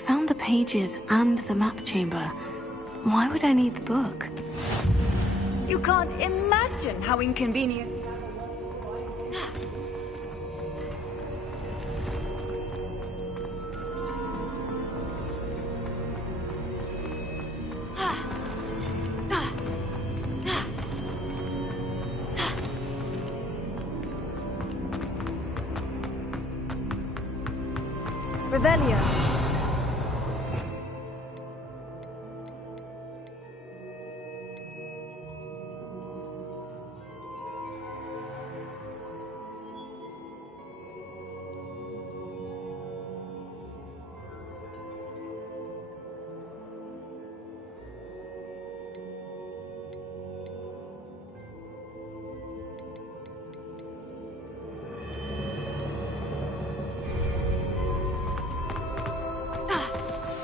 found the pages and the map chamber. Why would I need the book? You can't imagine how inconvenient. Revelio.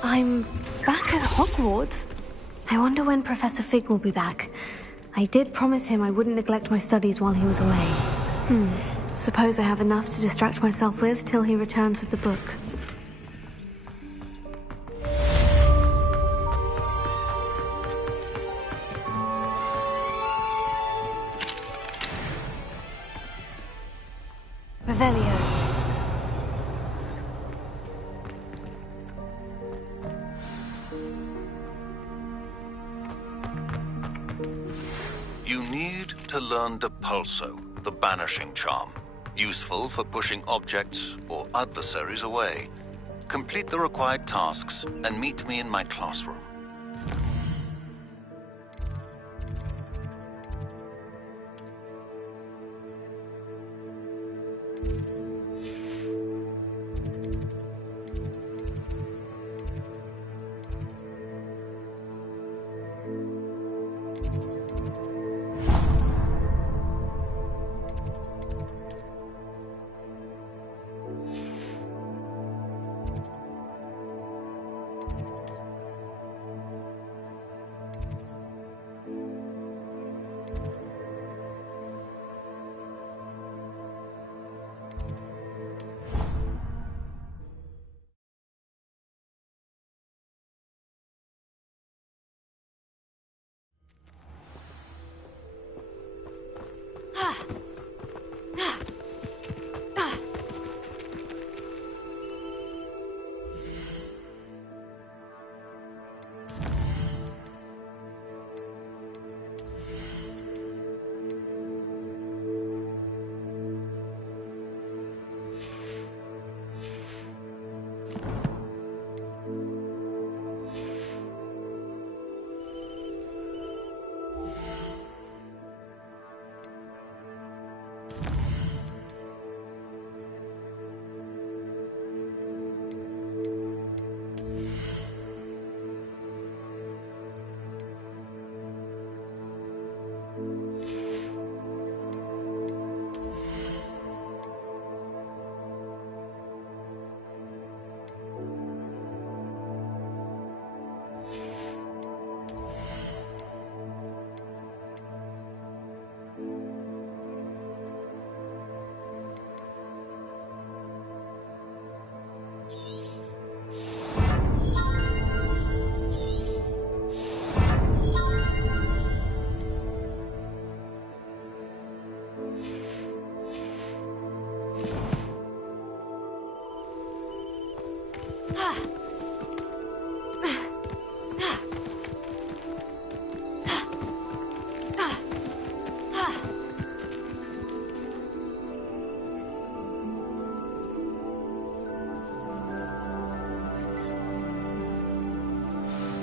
I'm back at Hogwarts. I wonder when Professor Fig will be back. I did promise him I wouldn't neglect my studies while he was away. Suppose I have enough to distract myself with till he returns with the book. Revelio. You need to learn Depulso, the banishing charm. Useful for pushing objects or adversaries away. Complete the required tasks and meet me in my classroom.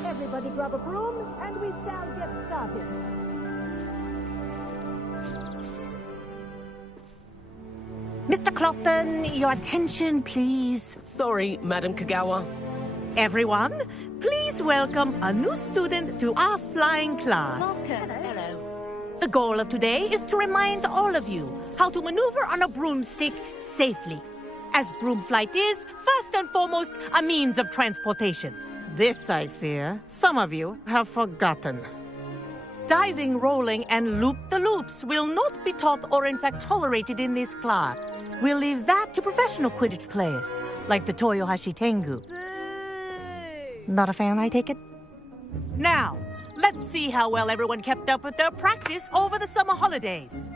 Everybody grab a broom, and we shall get started. Mr. Clopton, your attention, please. Sorry, Madam Kagawa. Everyone, please welcome a new student to our flying class. Hello. The goal of today is to remind all of you how to maneuver on a broomstick safely, as broom flight is, first and foremost, a means of transportation. This, I fear, some of you have forgotten. Diving, rolling, and loop-the-loops will not be taught or in fact tolerated in this class. We'll leave that to professional Quidditch players, like the Toyohashi Tengu. Not a fan, I take it? Now, let's see how well everyone kept up with their practice over the summer holidays.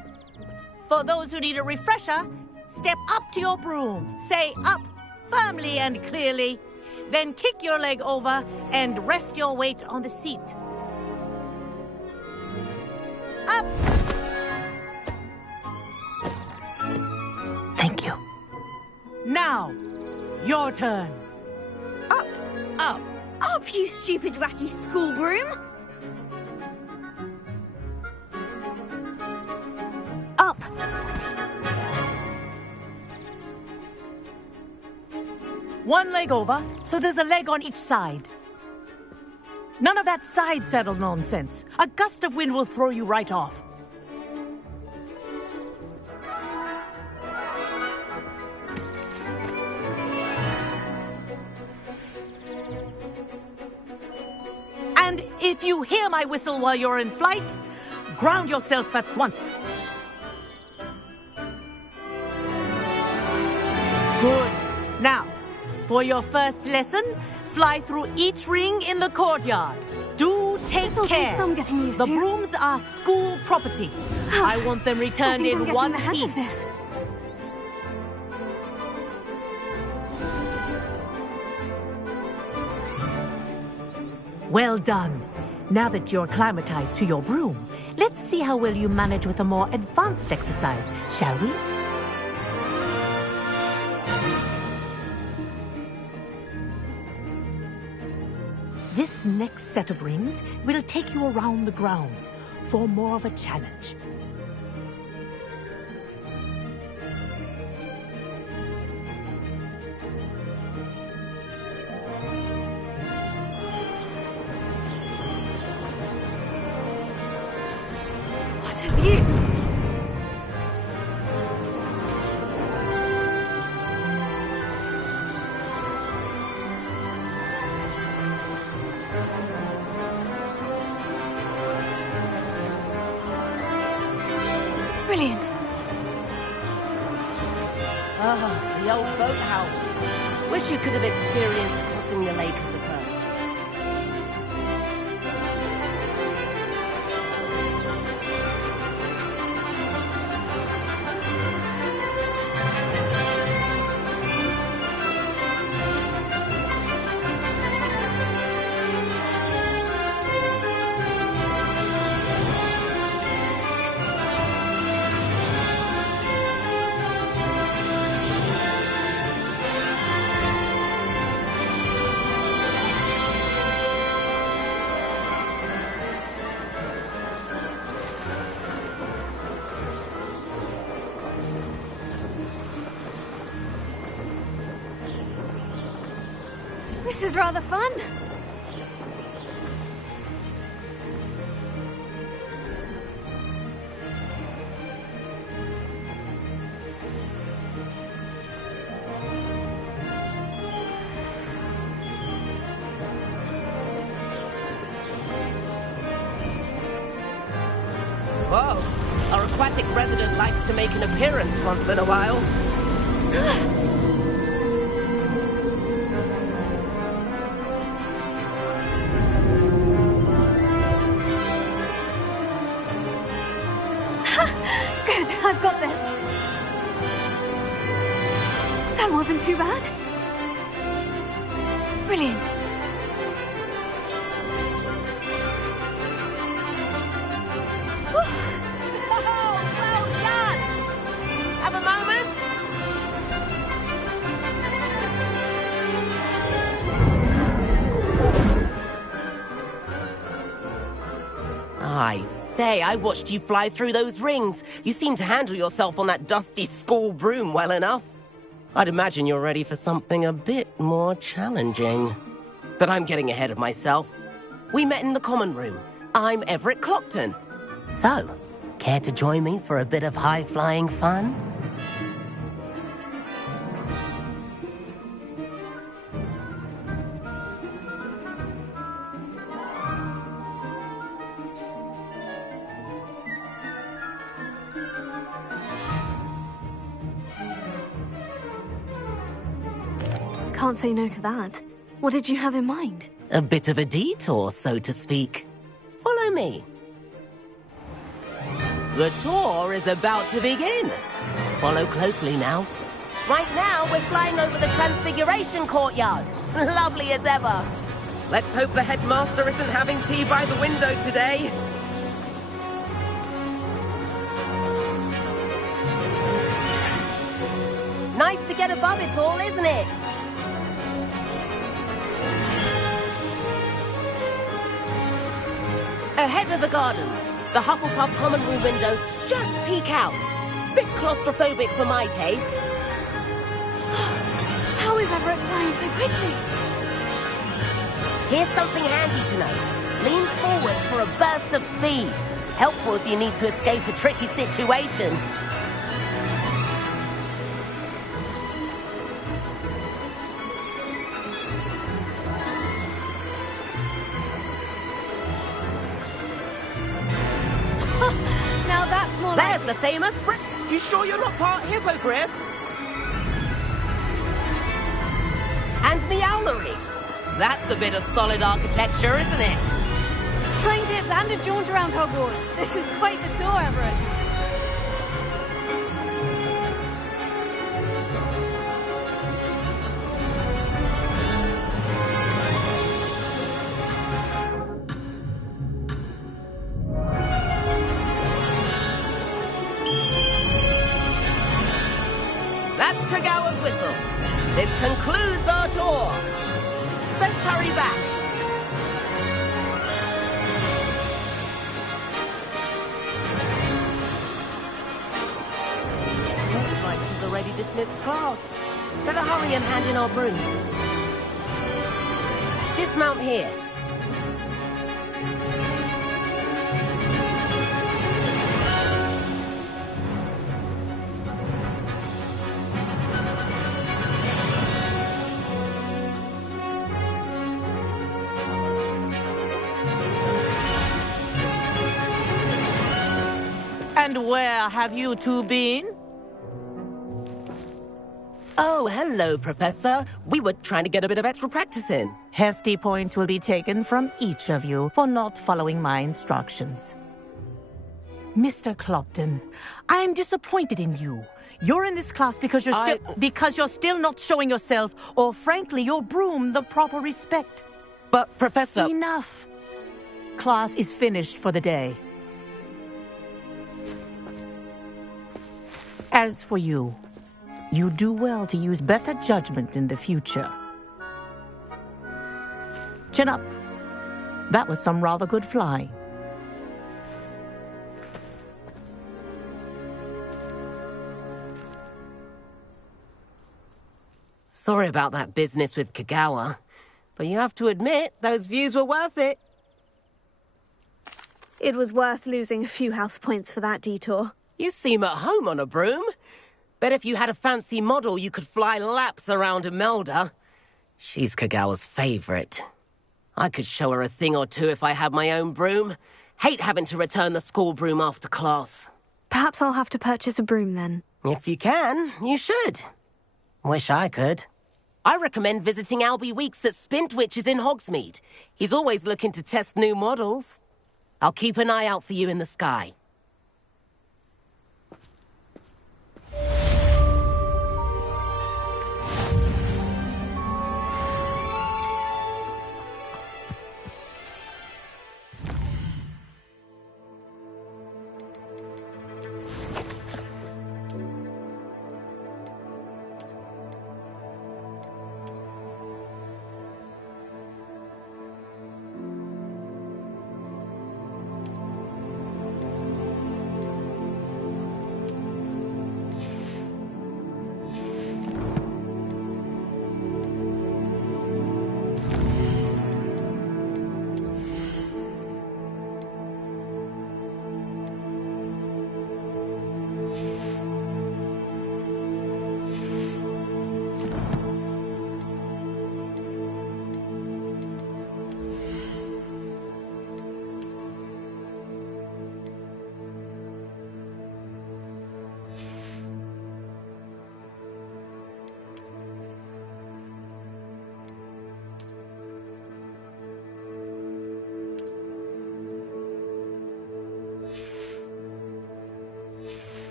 For those who need a refresher, step up to your broom, say up firmly and clearly, then kick your leg over and rest your weight on the seat. Up! Thank you. Now, your turn. Up! Up! Up, you stupid ratty school broom! Up! One leg over, so there's a leg on each side. None of that side saddle nonsense. A gust of wind will throw you right off. And if you hear my whistle while you're in flight, ground yourself at once. Good. Now, for your first lesson, fly through each ring in the courtyard. Do take This'll care. take some getting used The to. brooms are school property. I want them returned I think I'm in getting one the hang of piece. this. Well done. Now that you're acclimatized to your broom, let's see how well you manage with a more advanced exercise, shall we? This next set of rings will take you around the grounds for more of a challenge. What a view! Brilliant. Ah, the old boathouse. Wish you could have experienced crossing the lake of the Pearl. This is rather fun. Whoa! Our aquatic resident likes to make an appearance once in a while. Good, I've got this. That wasn't too bad. Brilliant. Oh, well done! Have a moment? I say, I watched you fly through those rings. You seem to handle yourself on that dusty school broom well enough. I'd imagine you're ready for something a bit more challenging. But I'm getting ahead of myself. We met in the common room. I'm Everett Clockton. So, care to join me for a bit of high-flying fun? Can't say no to that. What did you have in mind? A bit of a detour, so to speak. Follow me. The tour is about to begin. Follow closely now. Right now, we're flying over the Transfiguration Courtyard. Lovely as ever. Let's hope the headmaster isn't having tea by the window today. Nice to get above it all, isn't it? Ahead of the gardens, the Hufflepuff common room windows just peek out. Bit claustrophobic for my taste. How is Everett flying so quickly? Here's something handy to know. Lean forward for a burst of speed. Helpful if you need to escape a tricky situation. Now that's more There's like... the famous You sure you're not part hippogriff? And Meowlery. That's a bit of solid architecture, isn't it? Flying tips and a jaunt around Hogwarts. This is quite the tour, Everett. That's Kagawa's whistle. This concludes our tour. Let's hurry back. Looks like she's already dismissed class. Better hurry and hand in our brooms. Dismount here. And where have you two been? Oh, hello, Professor. We were trying to get a bit of extra practice in. Hefty points will be taken from each of you for not following my instructions. Mr. Clopton, I'm disappointed in you. You're in this class because you're still not showing yourself, or frankly, your broom the proper respect. But, Professor... Enough. Class is finished for the day. As for you, you do well to use better judgment in the future. Chin up. That was some rather good flying. Sorry about that business with Kagawa, but you have to admit, those views were worth it. It was worth losing a few house points for that detour. You seem at home on a broom. Bet if you had a fancy model, you could fly laps around Imelda. She's Kagawa's favorite. I could show her a thing or two if I had my own broom. Hate having to return the school broom after class. Perhaps I'll have to purchase a broom then. If you can, you should. Wish I could. I recommend visiting Albie Weeks at Spintwitches in Hogsmeade. He's always looking to test new models. I'll keep an eye out for you in the sky.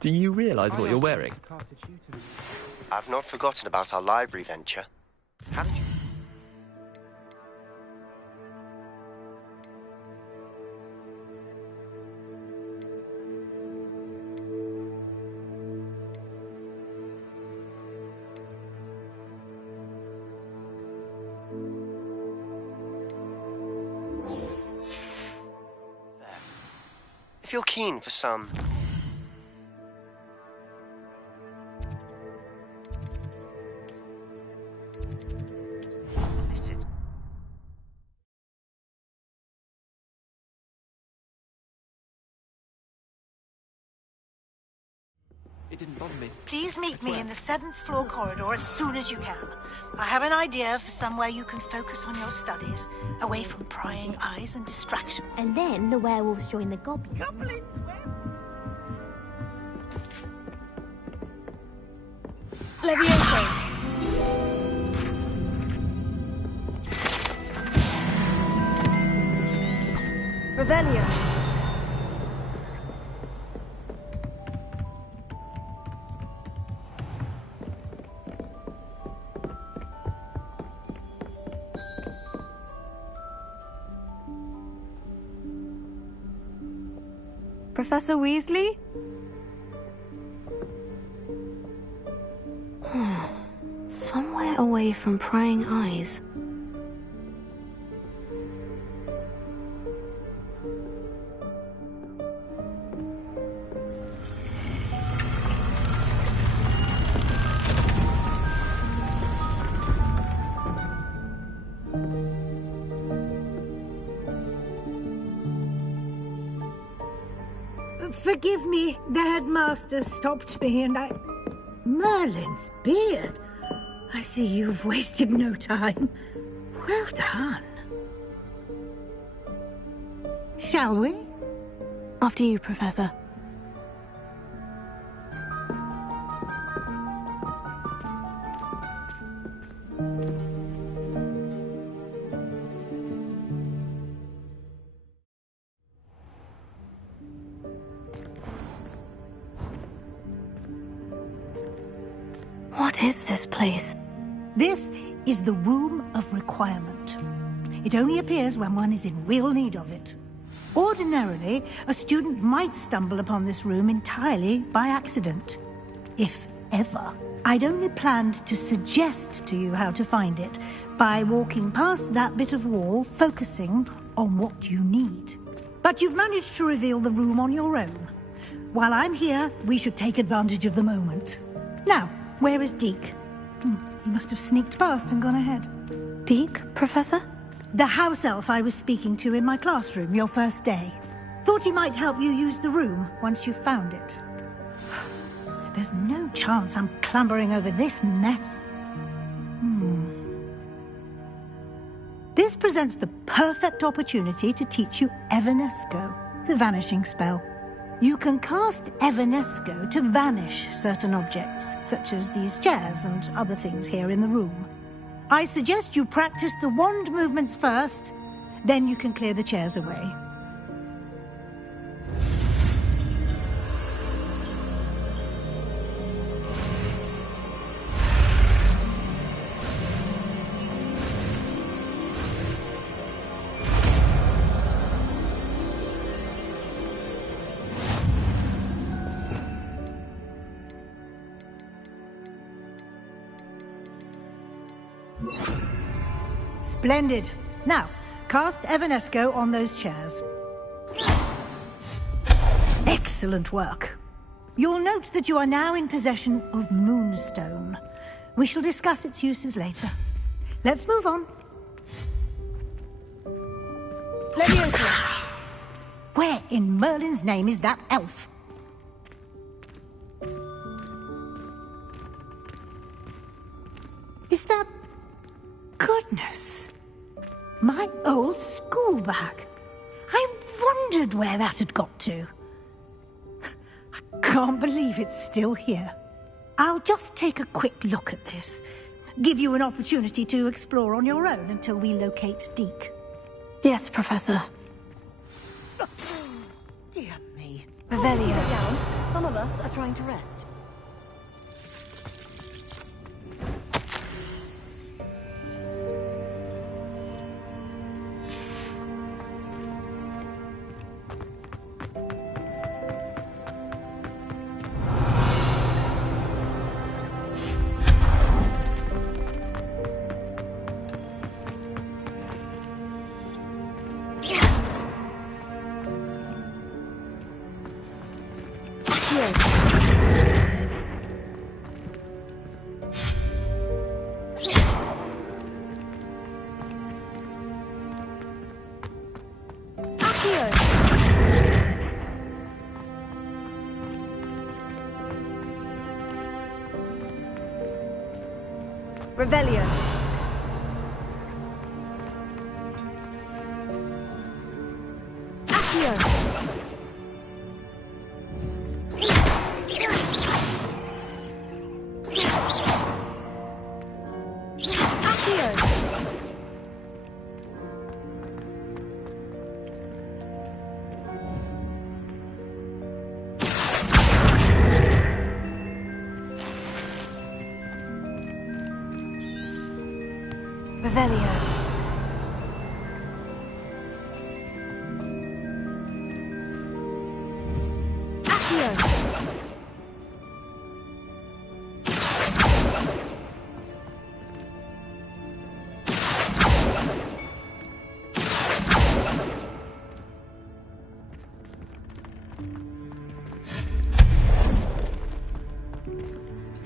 Do you realise what you're wearing? I've not forgotten about our library venture. How did you... If you're keen for some... It didn't bother me. Please meet me in the 7th floor corridor as soon as you can. I have an idea for somewhere you can focus on your studies, away from prying eyes and distractions. And then the werewolves join the goblins. Levioso. Revelio. Professor Weasley? Somewhere away from prying eyes. Forgive me, the headmaster stopped me and I... Merlin's beard. I see you've wasted no time. Well done. Shall we? After you, Professor. What is this place? This is the Room of Requirement. It only appears when one is in real need of it. Ordinarily, a student might stumble upon this room entirely by accident. If ever. I'd only planned to suggest to you how to find it by walking past that bit of wall, focusing on what you need. But you've managed to reveal the room on your own. While I'm here, we should take advantage of the moment. Now, where is Deke? He must have sneaked past and gone ahead. Deke, Professor? The house elf I was speaking to in my classroom your first day. Thought he might help you use the room once you've found it. There's no chance I'm clambering over this mess. This presents the perfect opportunity to teach you Evanesco, the vanishing spell. You can cast Evanesco to vanish certain objects, such as these chairs and other things here in the room. I suggest you practice the wand movements first, then you can clear the chairs away. Splendid. Now, cast Evanesco on those chairs. Excellent work. You'll note that you are now in possession of Moonstone. We shall discuss its uses later. Let's move on. Leviosa. Where in Merlin's name is that elf? Is that... Goodness. My old school bag. I wondered where that had got to. I can't believe it's still here. I'll just take a quick look at this. Give you an opportunity to explore on your own until we locate Deke. Yes, Professor. Dear me. Revelio. Down. Some of us are trying to rest. Revelio. Accio. Revelio. Accio.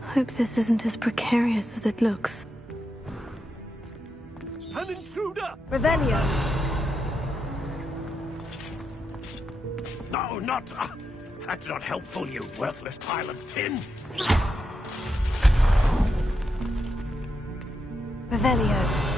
Hope this isn't as precarious as it looks. An intruder! Revelio. No, not... that's not helpful, you worthless pile of tin! Revelio.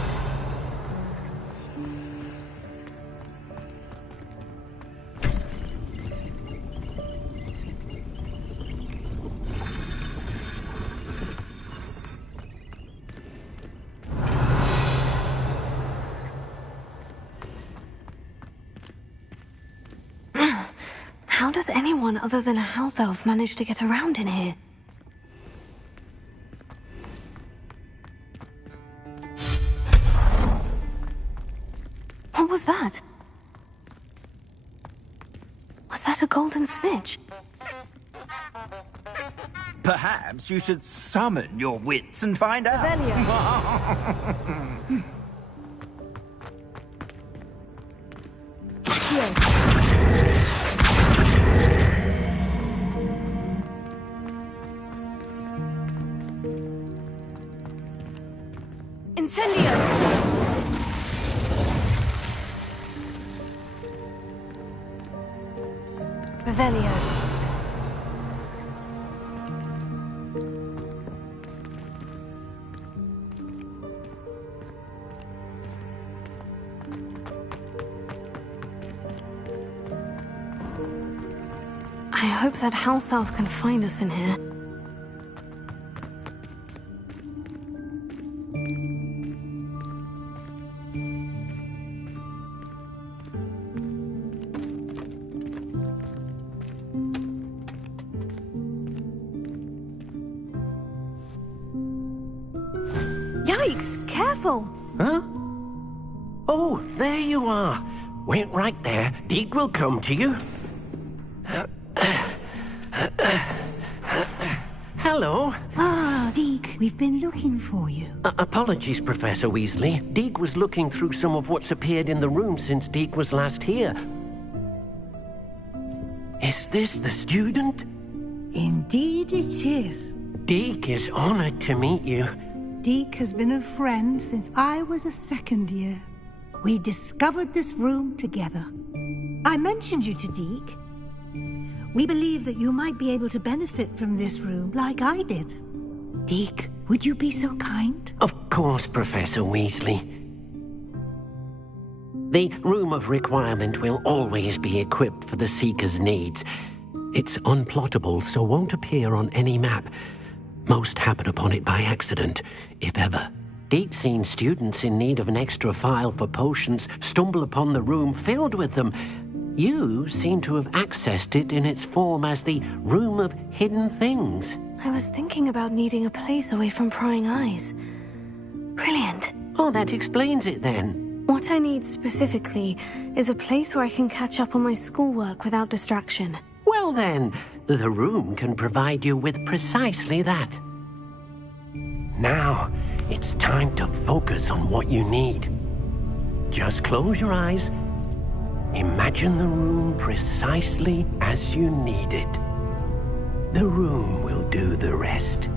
How does anyone other than a house elf manage to get around in here? What was that? Was that a golden snitch? Perhaps you should summon your wits and find out. Revelio. Incendio! Revelio. I hope that house elf can find us in here. Yikes! Careful! Huh? Oh, there you are. Wait right there. Deke will come to you. Hello. Ah, Deke, we've been looking for you. Apologies, Professor Weasley. Deke was looking through some of what's appeared in the room since Deke was last here. Is this the student? Indeed it is. Deke is honored to meet you. Deke has been a friend since I was a second year. We discovered this room together. I mentioned you to Deke. We believe that you might be able to benefit from this room like I did. Deke, would you be so kind? Of course, Professor Weasley. The Room of Requirement will always be equipped for the Seeker's needs. It's unplottable, so won't appear on any map. Most happen upon it by accident, if ever. Deke's seen students in need of an extra file for potions stumble upon the room filled with them. You seem to have accessed it in its form as the Room of Hidden Things. I was thinking about needing a place away from prying eyes. Brilliant. Oh, that explains it then. What I need specifically is a place where I can catch up on my schoolwork without distraction. Well then, the room can provide you with precisely that. Now, it's time to focus on what you need. Just close your eyes. Imagine the room precisely as you need it. The room will do the rest.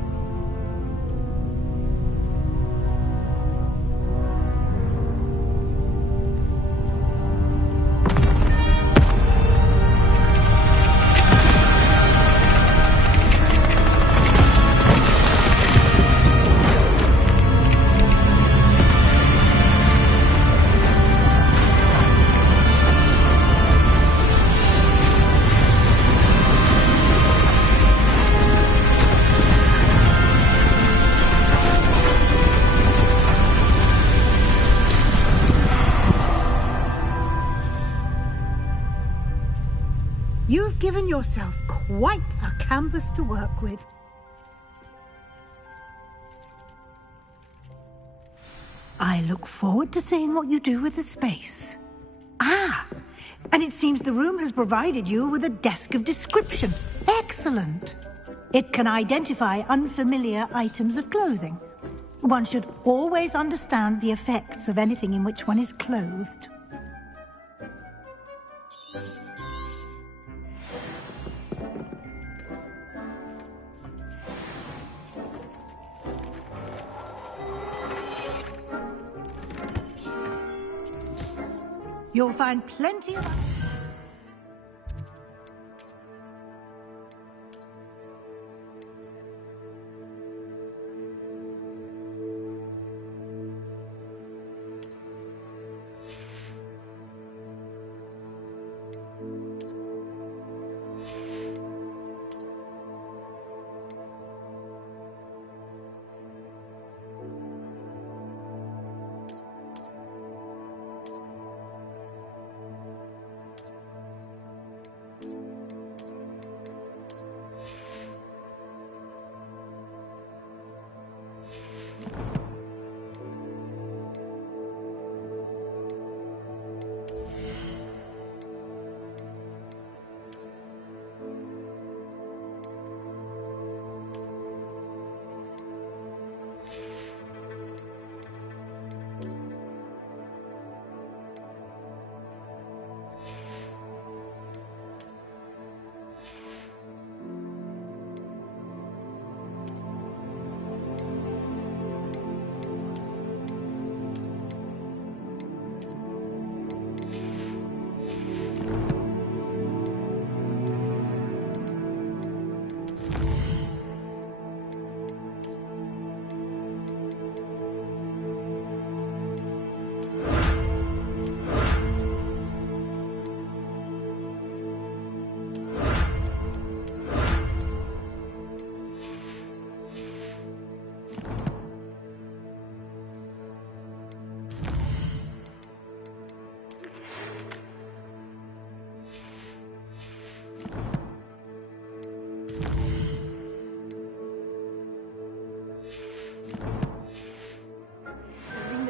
You've given yourself quite a canvas to work with. I look forward to seeing what you do with the space. Ah, and it seems the room has provided you with a desk of description. Excellent. It can identify unfamiliar items of clothing. One should always understand the effects of anything in which one is clothed. You'll find plenty of...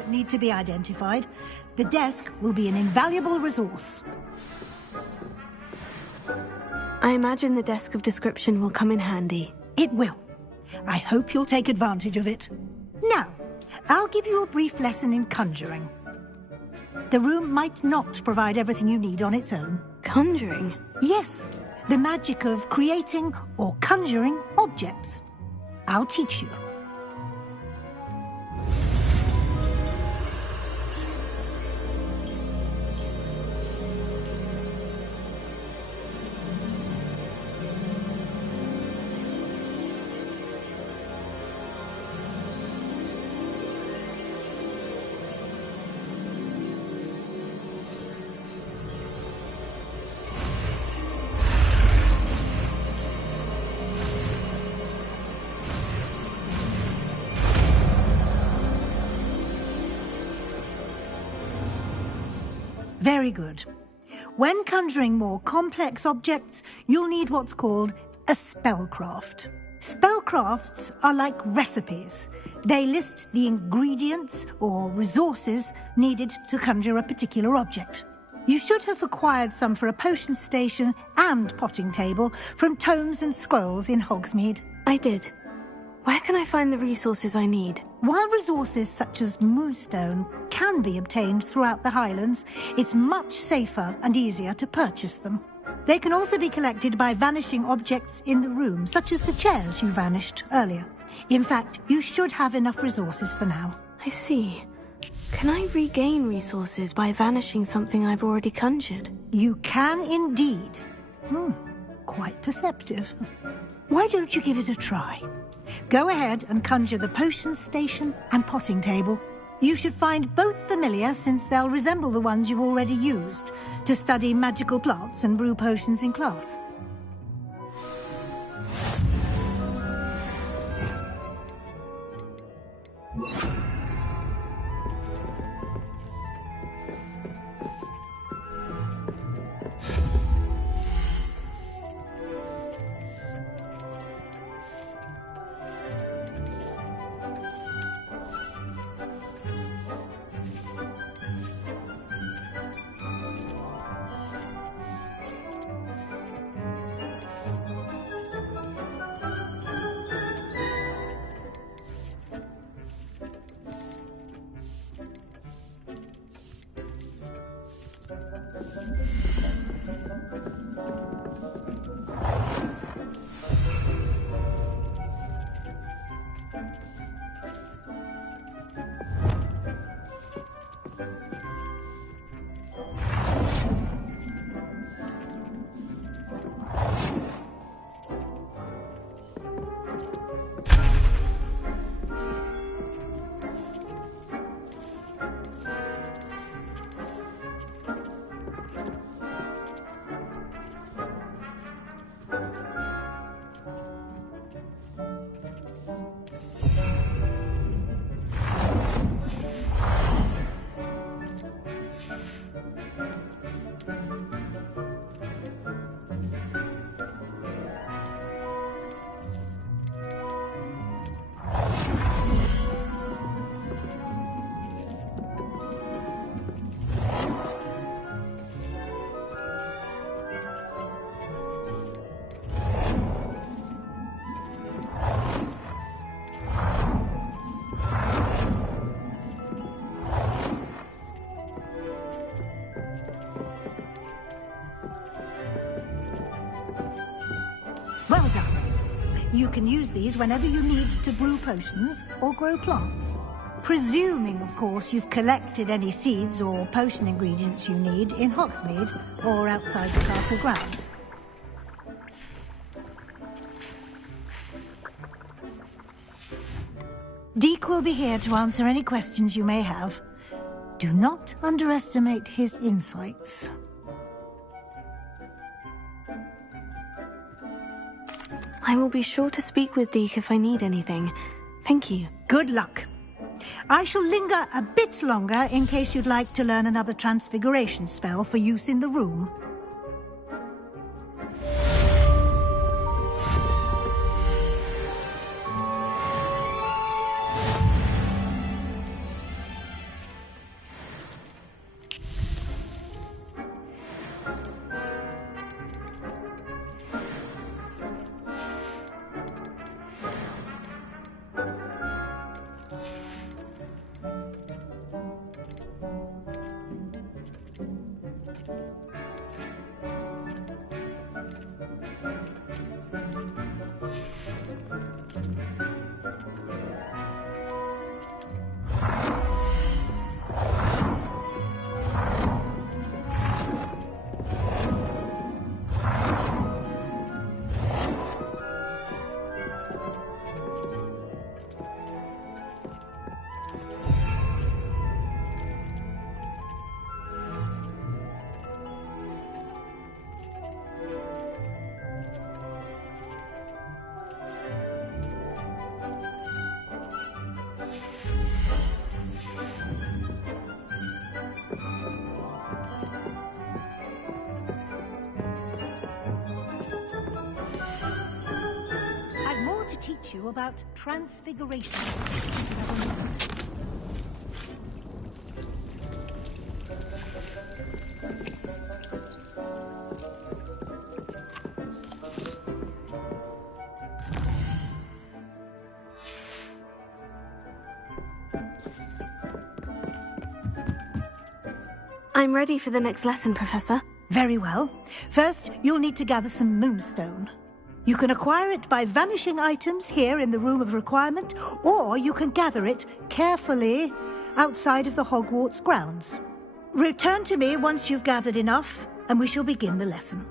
Need to be identified, the desk will be an invaluable resource. I imagine the desk of description will come in handy. It will. I hope you'll take advantage of it. Now, I'll give you a brief lesson in conjuring. The room might not provide everything you need on its own. Conjuring? Yes, the magic of creating or conjuring objects. I'll teach you. Very good. When conjuring more complex objects, you'll need what's called a spellcraft. Spellcrafts are like recipes. They list the ingredients or resources needed to conjure a particular object. You should have acquired some for a potion station and potting table from tomes and scrolls in Hogsmeade. I did. Where can I find the resources I need? While resources such as moonstone can be obtained throughout the Highlands, it's much safer and easier to purchase them. They can also be collected by vanishing objects in the room, such as the chairs you vanished earlier. In fact, you should have enough resources for now. I see. Can I regain resources by vanishing something I've already conjured? You can indeed. Quite perceptive. Why don't you give it a try? Go ahead and conjure the potion station and potting table. You should find both familiar, since they'll resemble the ones you've already used to study magical plants and brew potions in class. Well done. You can use these whenever you need to brew potions or grow plants. Presuming, of course, you've collected any seeds or potion ingredients you need in Hogsmeade or outside the castle grounds. Deke will be here to answer any questions you may have. Do not underestimate his insights. I will be sure to speak with Deke if I need anything. Thank you. Good luck. I shall linger a bit longer in case you'd like to learn another transfiguration spell for use in the room. teach you about transfiguration. I'm ready for the next lesson, Professor. Very well. First, you'll need to gather some moonstone. You can acquire it by vanishing items here in the Room of Requirement, or you can gather it carefully outside of the Hogwarts grounds. Return to me once you've gathered enough, and we shall begin the lesson.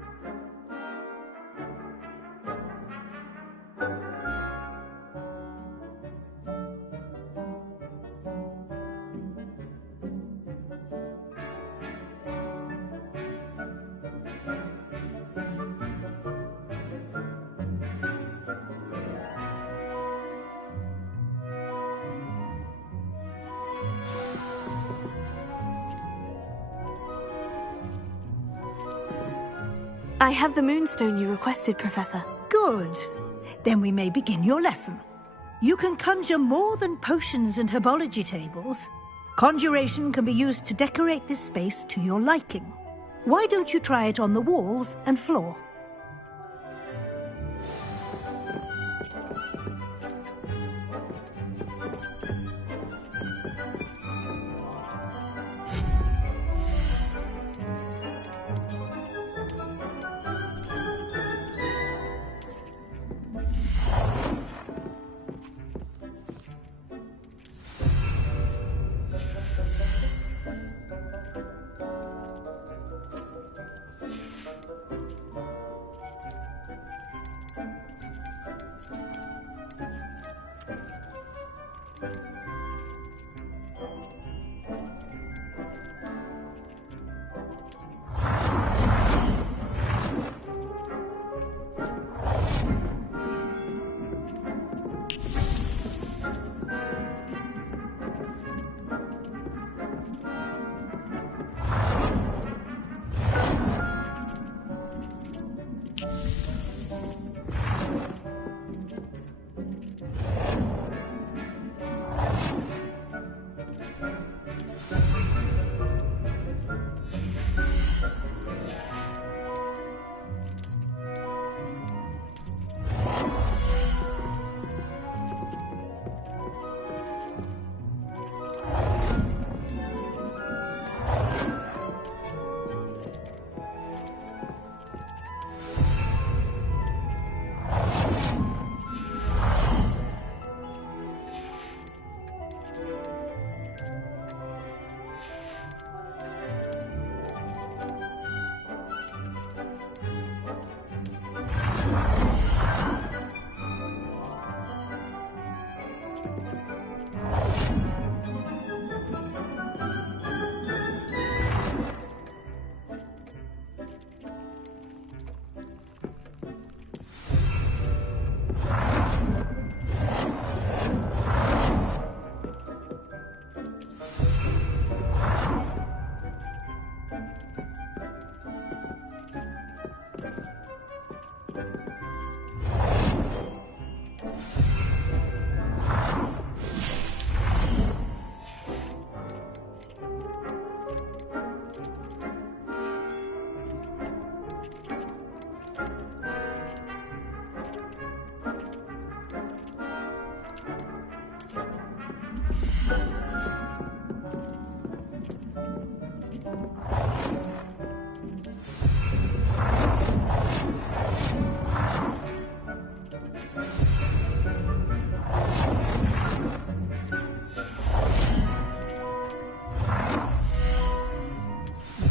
I have the moonstone you requested, Professor. Good. Then we may begin your lesson. You can conjure more than potions and herbology tables. Conjuration can be used to decorate this space to your liking. Why don't you try it on the walls and floor?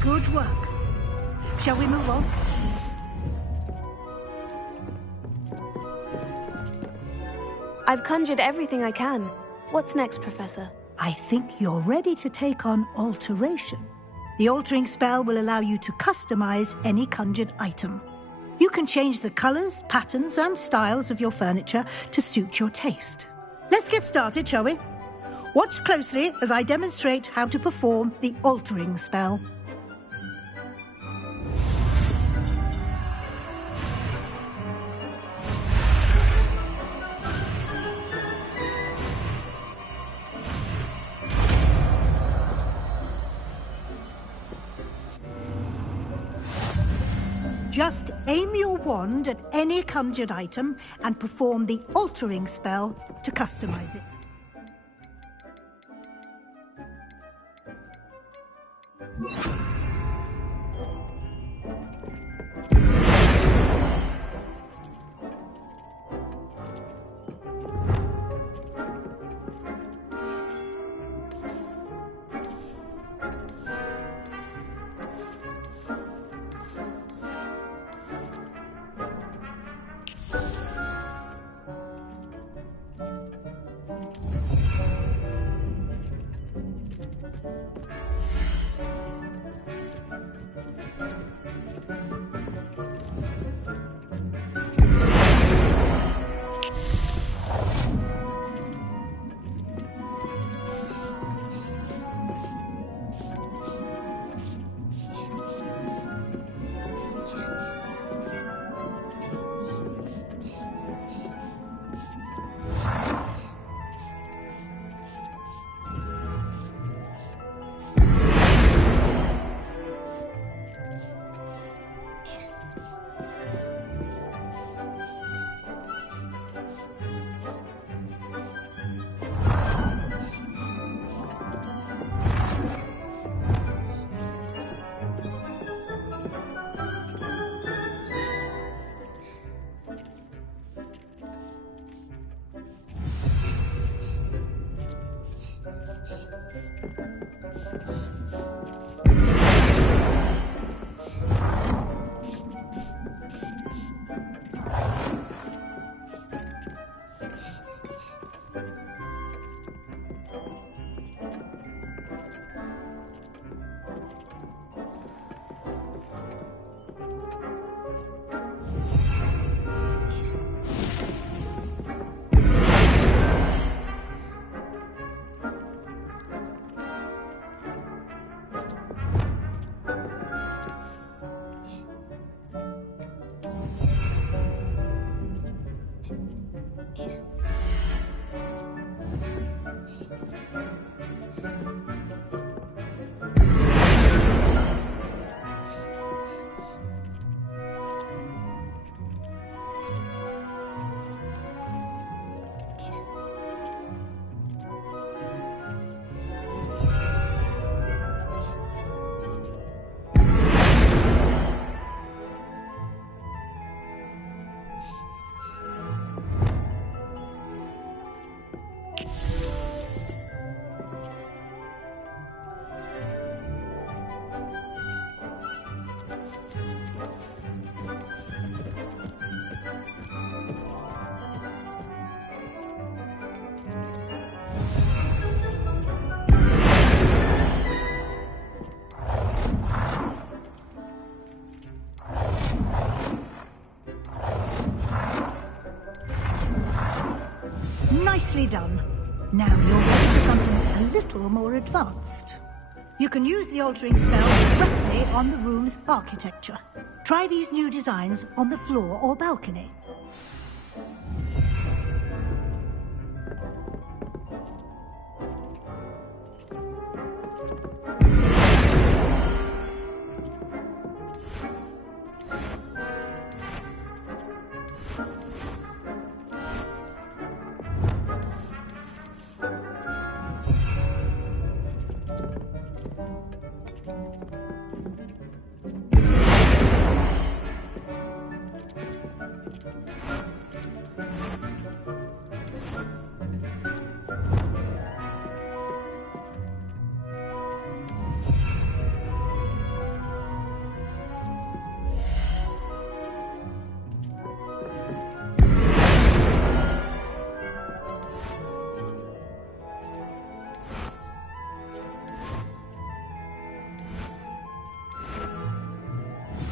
Good work. Shall we move on? I've conjured everything I can. What's next, Professor? I think you're ready to take on alteration. The altering spell will allow you to customize any conjured item. You can change the colors, patterns, and styles of your furniture to suit your taste. Let's get started, shall we? Watch closely as I demonstrate how to perform the altering spell. Just aim your wand at any conjured item and perform the altering spell to customize it. Nicely done. Now you're ready for something a little more advanced. You can use the altering spell directly on the room's architecture. Try these new designs on the floor or balcony.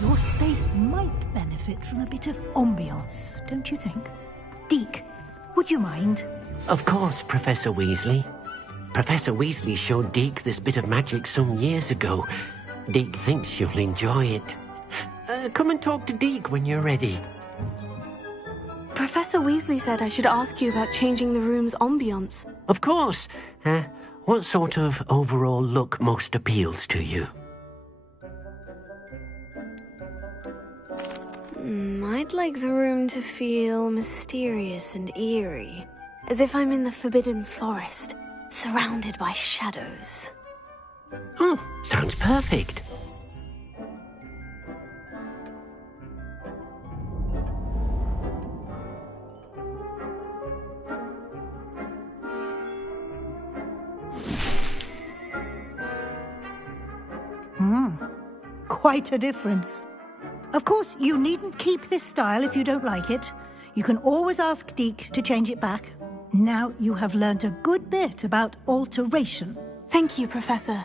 Your space might benefit from a bit of ambiance, don't you think? Deke, would you mind? Of course, Professor Weasley. Professor Weasley showed Deke this bit of magic some years ago. Deke thinks you'll enjoy it. Come and talk to Deke when you're ready. Professor Weasley said I should ask you about changing the room's ambiance. Of course. What sort of overall look most appeals to you? I'd like the room to feel mysterious and eerie, as if I'm in the Forbidden Forest, surrounded by shadows. Sounds perfect. Quite a difference. Of course, you needn't keep this style if you don't like it. You can always ask Deke to change it back. Now you have learnt a good bit about alteration. Thank you, Professor.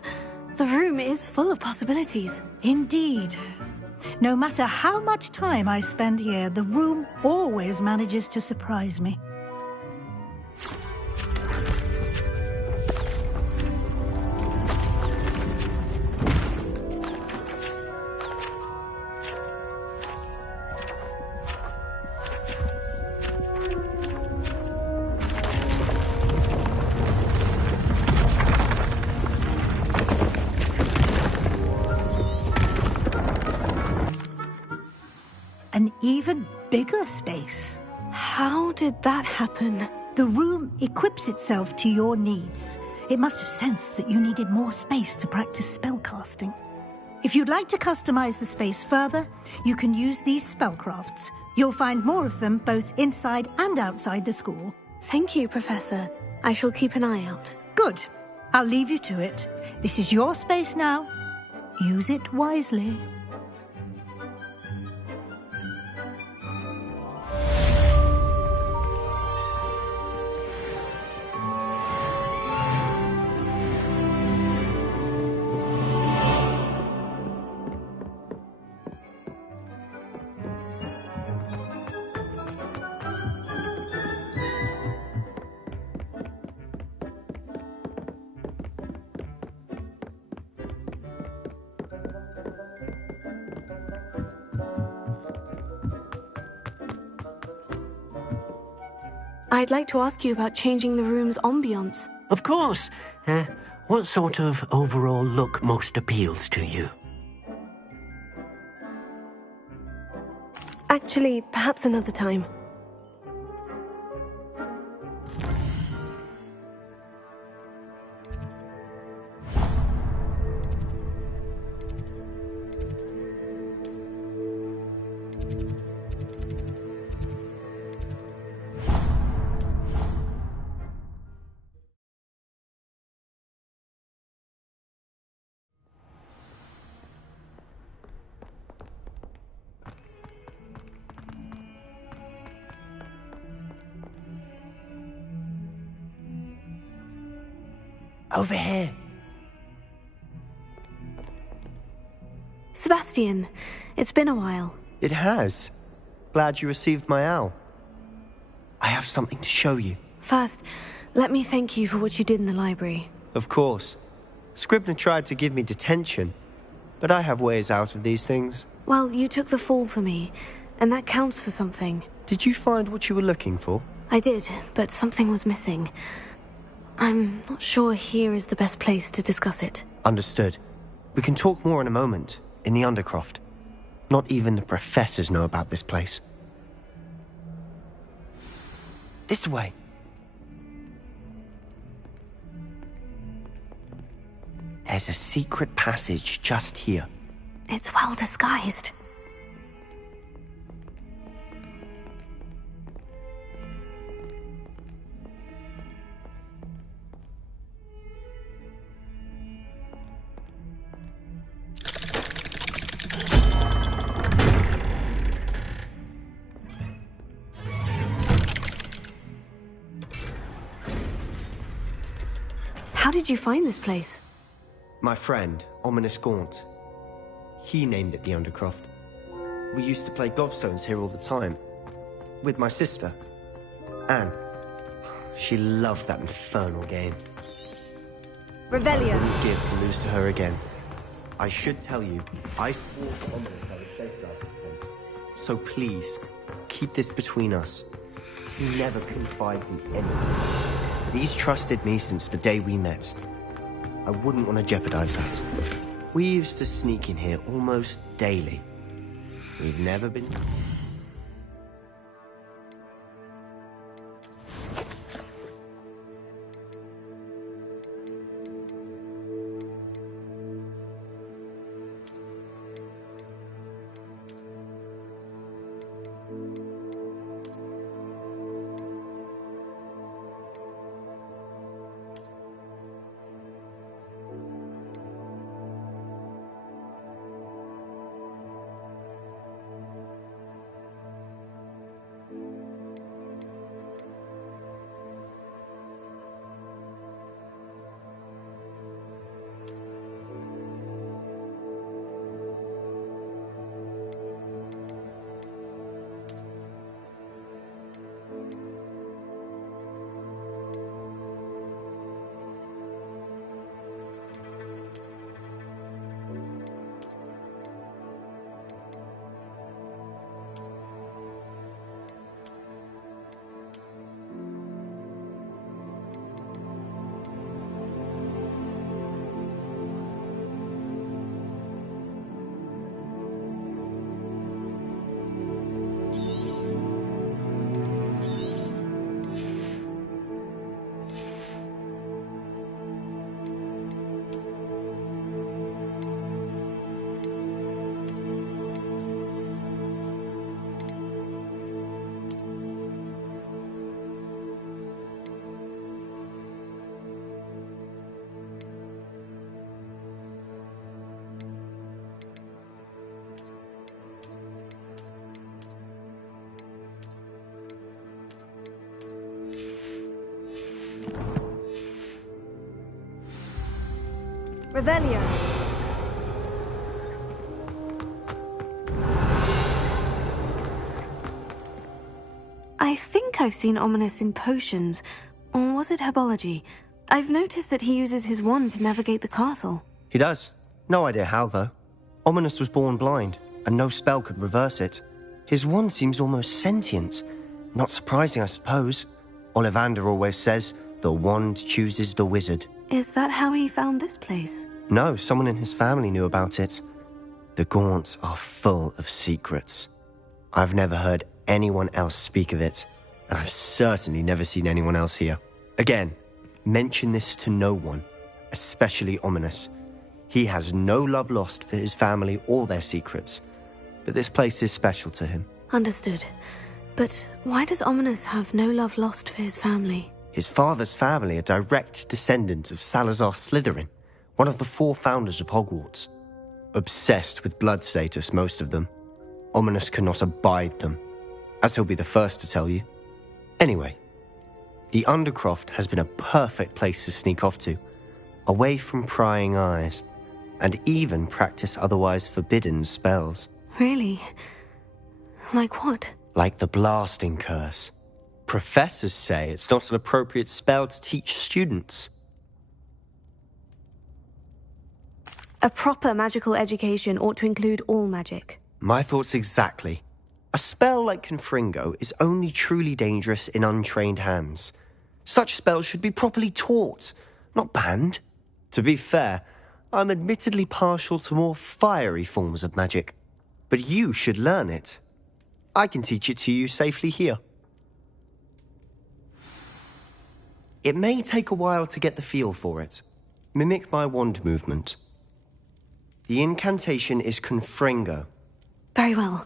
The room is full of possibilities. Indeed. No matter how much time I spend here, the room always manages to surprise me. An even bigger space. How did that happen? The room equips itself to your needs. It must have sensed that you needed more space to practice spellcasting. If you'd like to customize the space further, you can use these spellcrafts. You'll find more of them both inside and outside the school. Thank you, Professor. I shall keep an eye out. Good. I'll leave you to it. This is your space now. Use it wisely. I'd like to ask you about changing the room's ambiance. Of course. What sort of overall look most appeals to you? Actually, perhaps another time. Over here. Sebastian, it's been a while. It has. Glad you received my owl. I have something to show you. First, let me thank you for what you did in the library. Of course. Scribner tried to give me detention, but I have ways out of these things. Well, you took the fall for me, and that counts for something. Did you find what you were looking for? I did, but something was missing. I'm not sure here is the best place to discuss it. Understood. We can talk more in a moment, in the Undercroft. Not even the professors know about this place. This way. There's a secret passage just here. It's well disguised. How did you find this place? My friend, Ominous Gaunt. He named it the Undercroft. We used to play gobstones here all the time. With my sister, Anne. She loved that infernal game. Revelio. I wouldn't give to lose to her again. I should tell you, I swore to Ominous I would safeguard this place. So please, keep this between us. You never confide in anyone. But he's trusted me since the day we met. I wouldn't want to jeopardize that. We used to sneak in here almost daily. We've never been... Revelio. I think I've seen Ominous in potions. Or was it herbology? I've noticed that he uses his wand to navigate the castle. He does. No idea how, though. Ominous was born blind, and no spell could reverse it. His wand seems almost sentient. Not surprising, I suppose. Ollivander always says, the wand chooses the wizard. Is that how he found this place? No, someone in his family knew about it. The Gaunts are full of secrets. I've never heard anyone else speak of it, and I've certainly never seen anyone else here. Again, mention this to no one, especially Ominous. He has no love lost for his family or their secrets, but this place is special to him. Understood. But why does Ominous have no love lost for his family? His father's family are direct descendants of Salazar Slytherin, one of the 4 founders of Hogwarts. Obsessed with blood status, most of them. Ominous cannot abide them, as he'll be the first to tell you. Anyway, the Undercroft has been a perfect place to sneak off to, away from prying eyes, and even practice otherwise forbidden spells. Really? Like what? Like the blasting curse. Professors say it's not an appropriate spell to teach students. A proper magical education ought to include all magic. My thoughts exactly. A spell like Confringo is only truly dangerous in untrained hands. Such spells should be properly taught, not banned. To be fair, I'm admittedly partial to more fiery forms of magic. But you should learn it. I can teach it to you safely here. It may take a while to get the feel for it. Mimic my wand movement. The incantation is Confringo. Very well.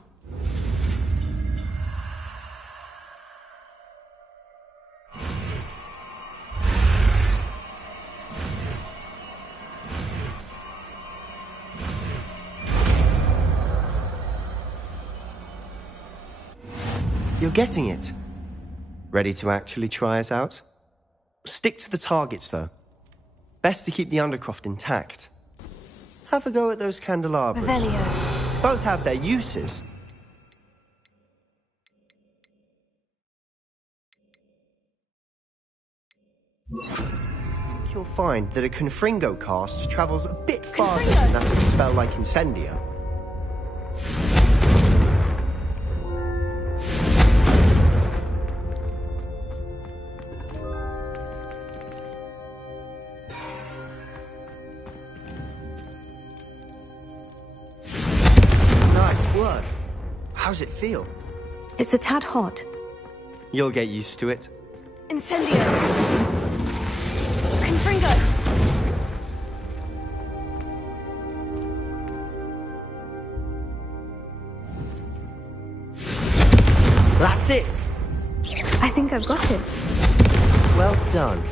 You're getting it. Ready to actually try it out? Stick to the targets, though. Best to keep the Undercroft intact. Have a go at those candelabras. Revelio. Both have their uses. You'll find that a Confringo cast travels a bit farther than that of a spell like Incendio. Nice work. How's it feel? It's a tad hot. You'll get used to it. Incendio. Confringo. That's it! I think I've got it. Well done.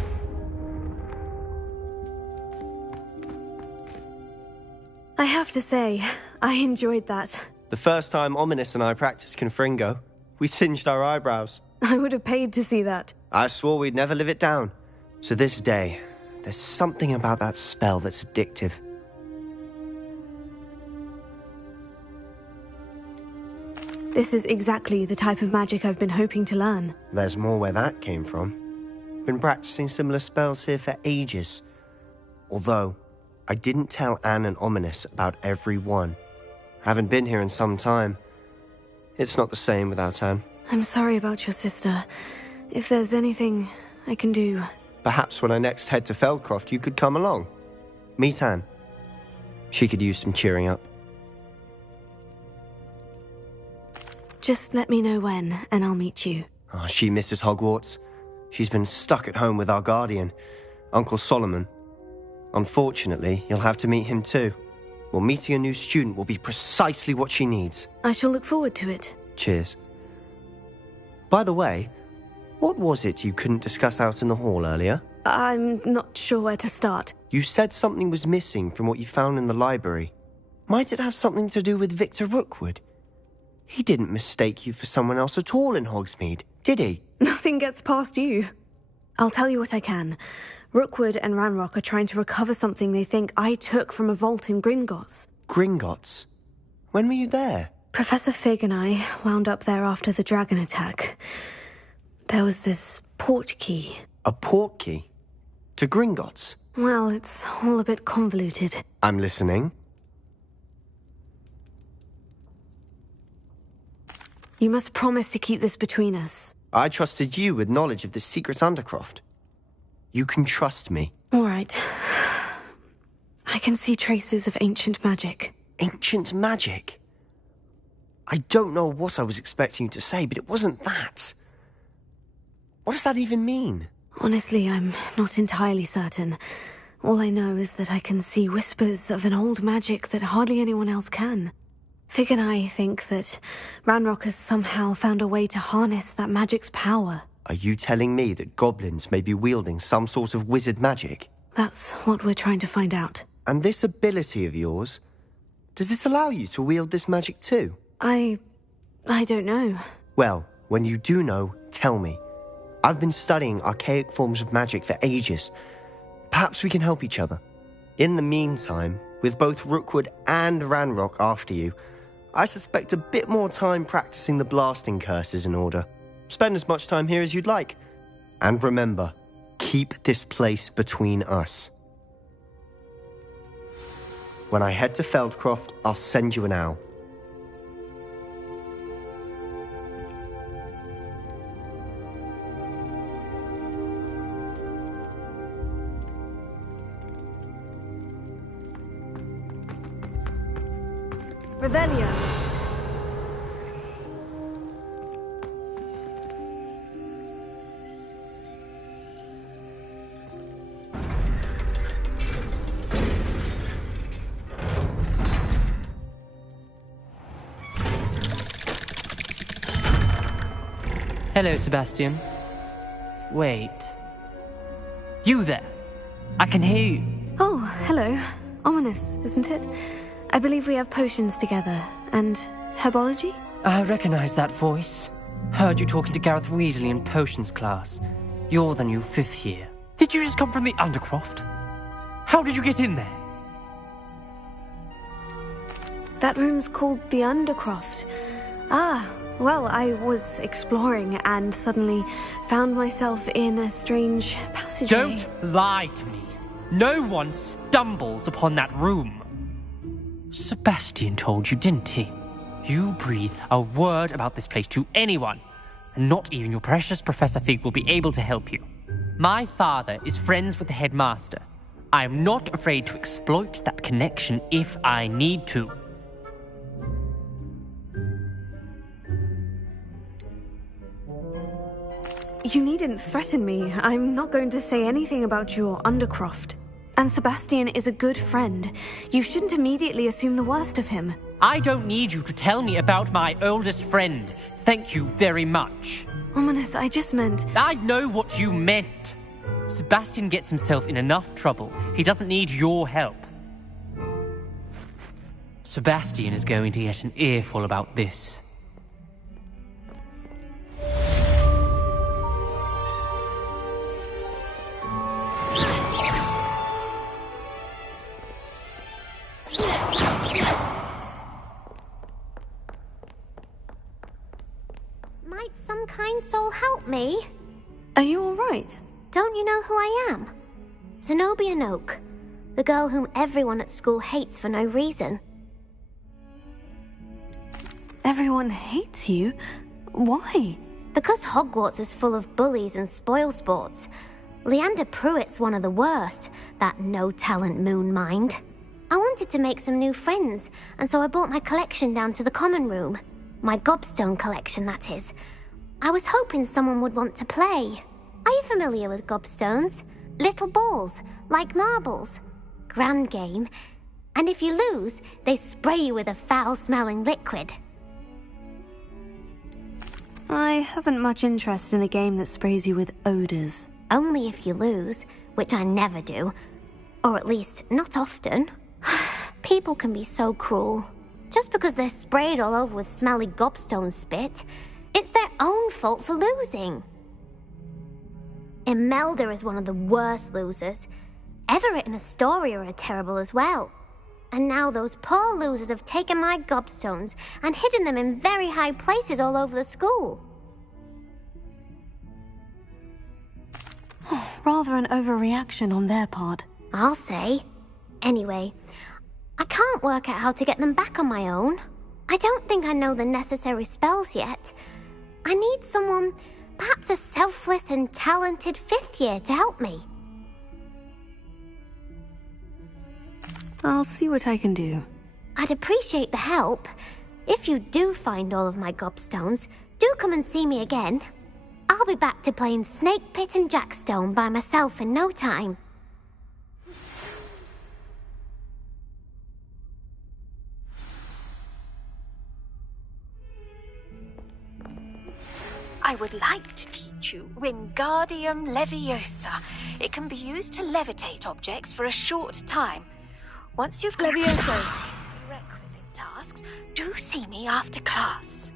I have to say, I enjoyed that. The first time Ominous and I practiced Confringo, we singed our eyebrows. I would have paid to see that. I swore we'd never live it down. To this day, there's something about that spell that's addictive. This is exactly the type of magic I've been hoping to learn. There's more where that came from. Been practicing similar spells here for ages. Although, I didn't tell Anne and Ominous about every one. Haven't been here in some time. It's not the same without Anne. I'm sorry about your sister. If there's anything I can do... Perhaps when I next head to Feldcroft, you could come along. Meet Anne. She could use some cheering up. Just let me know when, and I'll meet you. Oh, she misses Hogwarts. She's been stuck at home with our guardian, Uncle Solomon. Unfortunately, you'll have to meet him too. Well, meeting a new student will be precisely what she needs. I shall look forward to it. Cheers. By the way, what was it you couldn't discuss out in the hall earlier? I'm not sure where to start. You said something was missing from what you found in the library. Might it have something to do with Victor Rookwood? He didn't mistake you for someone else at all in Hogsmeade, did he? Nothing gets past you. I'll tell you what I can. Rookwood and Ranrock are trying to recover something they think I took from a vault in Gringotts. Gringotts? When were you there? Professor Fig and I wound up there after the dragon attack. There was this port key. A port key? To Gringotts? Well, it's all a bit convoluted. I'm listening. You must promise to keep this between us. I trusted you with knowledge of the secret Undercroft. You can trust me. All right. I can see traces of ancient magic. Ancient magic? I don't know what I was expecting you to say, but it wasn't that. What does that even mean? Honestly, I'm not entirely certain. All I know is that I can see whispers of an old magic that hardly anyone else can. Fig and I think that Ranrock has somehow found a way to harness that magic's power. Are you telling me that goblins may be wielding some sort of wizard magic? That's what we're trying to find out. And this ability of yours, does it allow you to wield this magic too? I don't know. Well, when you do know, tell me. I've been studying archaic forms of magic for ages. Perhaps we can help each other. In the meantime, with both Rookwood and Ranrock after you, I suspect a bit more time practicing the blasting curse is in order. Spend as much time here as you'd like. And remember, keep this place between us. When I head to Feldcroft, I'll send you an owl. Revelio. Hello, Sebastian. Wait. You there? I can hear you. Oh, hello. Ominous, isn't it? I believe we have potions together. And herbology? I recognize that voice. Heard you talking to Gareth Weasley in potions class. You're the new 5th year. Did you just come from the Undercroft? How did you get in there? That room's called the Undercroft. Ah, well, I was exploring and suddenly found myself in a strange passageway. Don't lie to me. No one stumbles upon that room. Sebastian told you, didn't he? You breathe a word about this place to anyone, and not even your precious Professor Fig will be able to help you. My father is friends with the headmaster. I am not afraid to exploit that connection if I need to. You needn't threaten me. I'm not going to say anything about your Undercroft. And Sebastian is a good friend. You shouldn't immediately assume the worst of him. I don't need you to tell me about my oldest friend. Thank you very much. Ominous, I just meant... I know what you meant. Sebastian gets himself in enough trouble. He doesn't need your help. Sebastian is going to get an earful about this. Might some kind soul help me? Are you all right? Don't you know who I am? Zenobia Noak, the girl whom everyone at school hates for no reason. Everyone hates you? Why? Because Hogwarts is full of bullies and spoilsports. Leander Pruitt's one of the worst, that no-talent moon mind. I wanted to make some new friends, and so I brought my collection down to the common room. My gobstone collection, that is. I was hoping someone would want to play. Are you familiar with gobstones? Little balls, like marbles. Grand game. And if you lose, they spray you with a foul-smelling liquid. I haven't much interest in a game that sprays you with odors. Only if you lose, which I never do. Or at least, not often. People can be so cruel. Just because they're sprayed all over with smelly gobstone spit, it's their own fault for losing. Imelda is one of the worst losers. Everett and Astoria are terrible as well. And now those poor losers have taken my gobstones and hidden them in very high places all over the school. Rather an overreaction on their part. I'll say. Anyway, I can't work out how to get them back on my own. I don't think I know the necessary spells yet. I need someone, perhaps a selfless and talented 5th year to help me. I'll see what I can do. I'd appreciate the help. If you do find all of my gobstones, do come and see me again. I'll be back to playing Snake Pit and Jackstone by myself in no time. I would like to teach you Wingardium Leviosa. It can be used to levitate objects for a short time. Once you've Leviosa requisite tasks, do see me after class.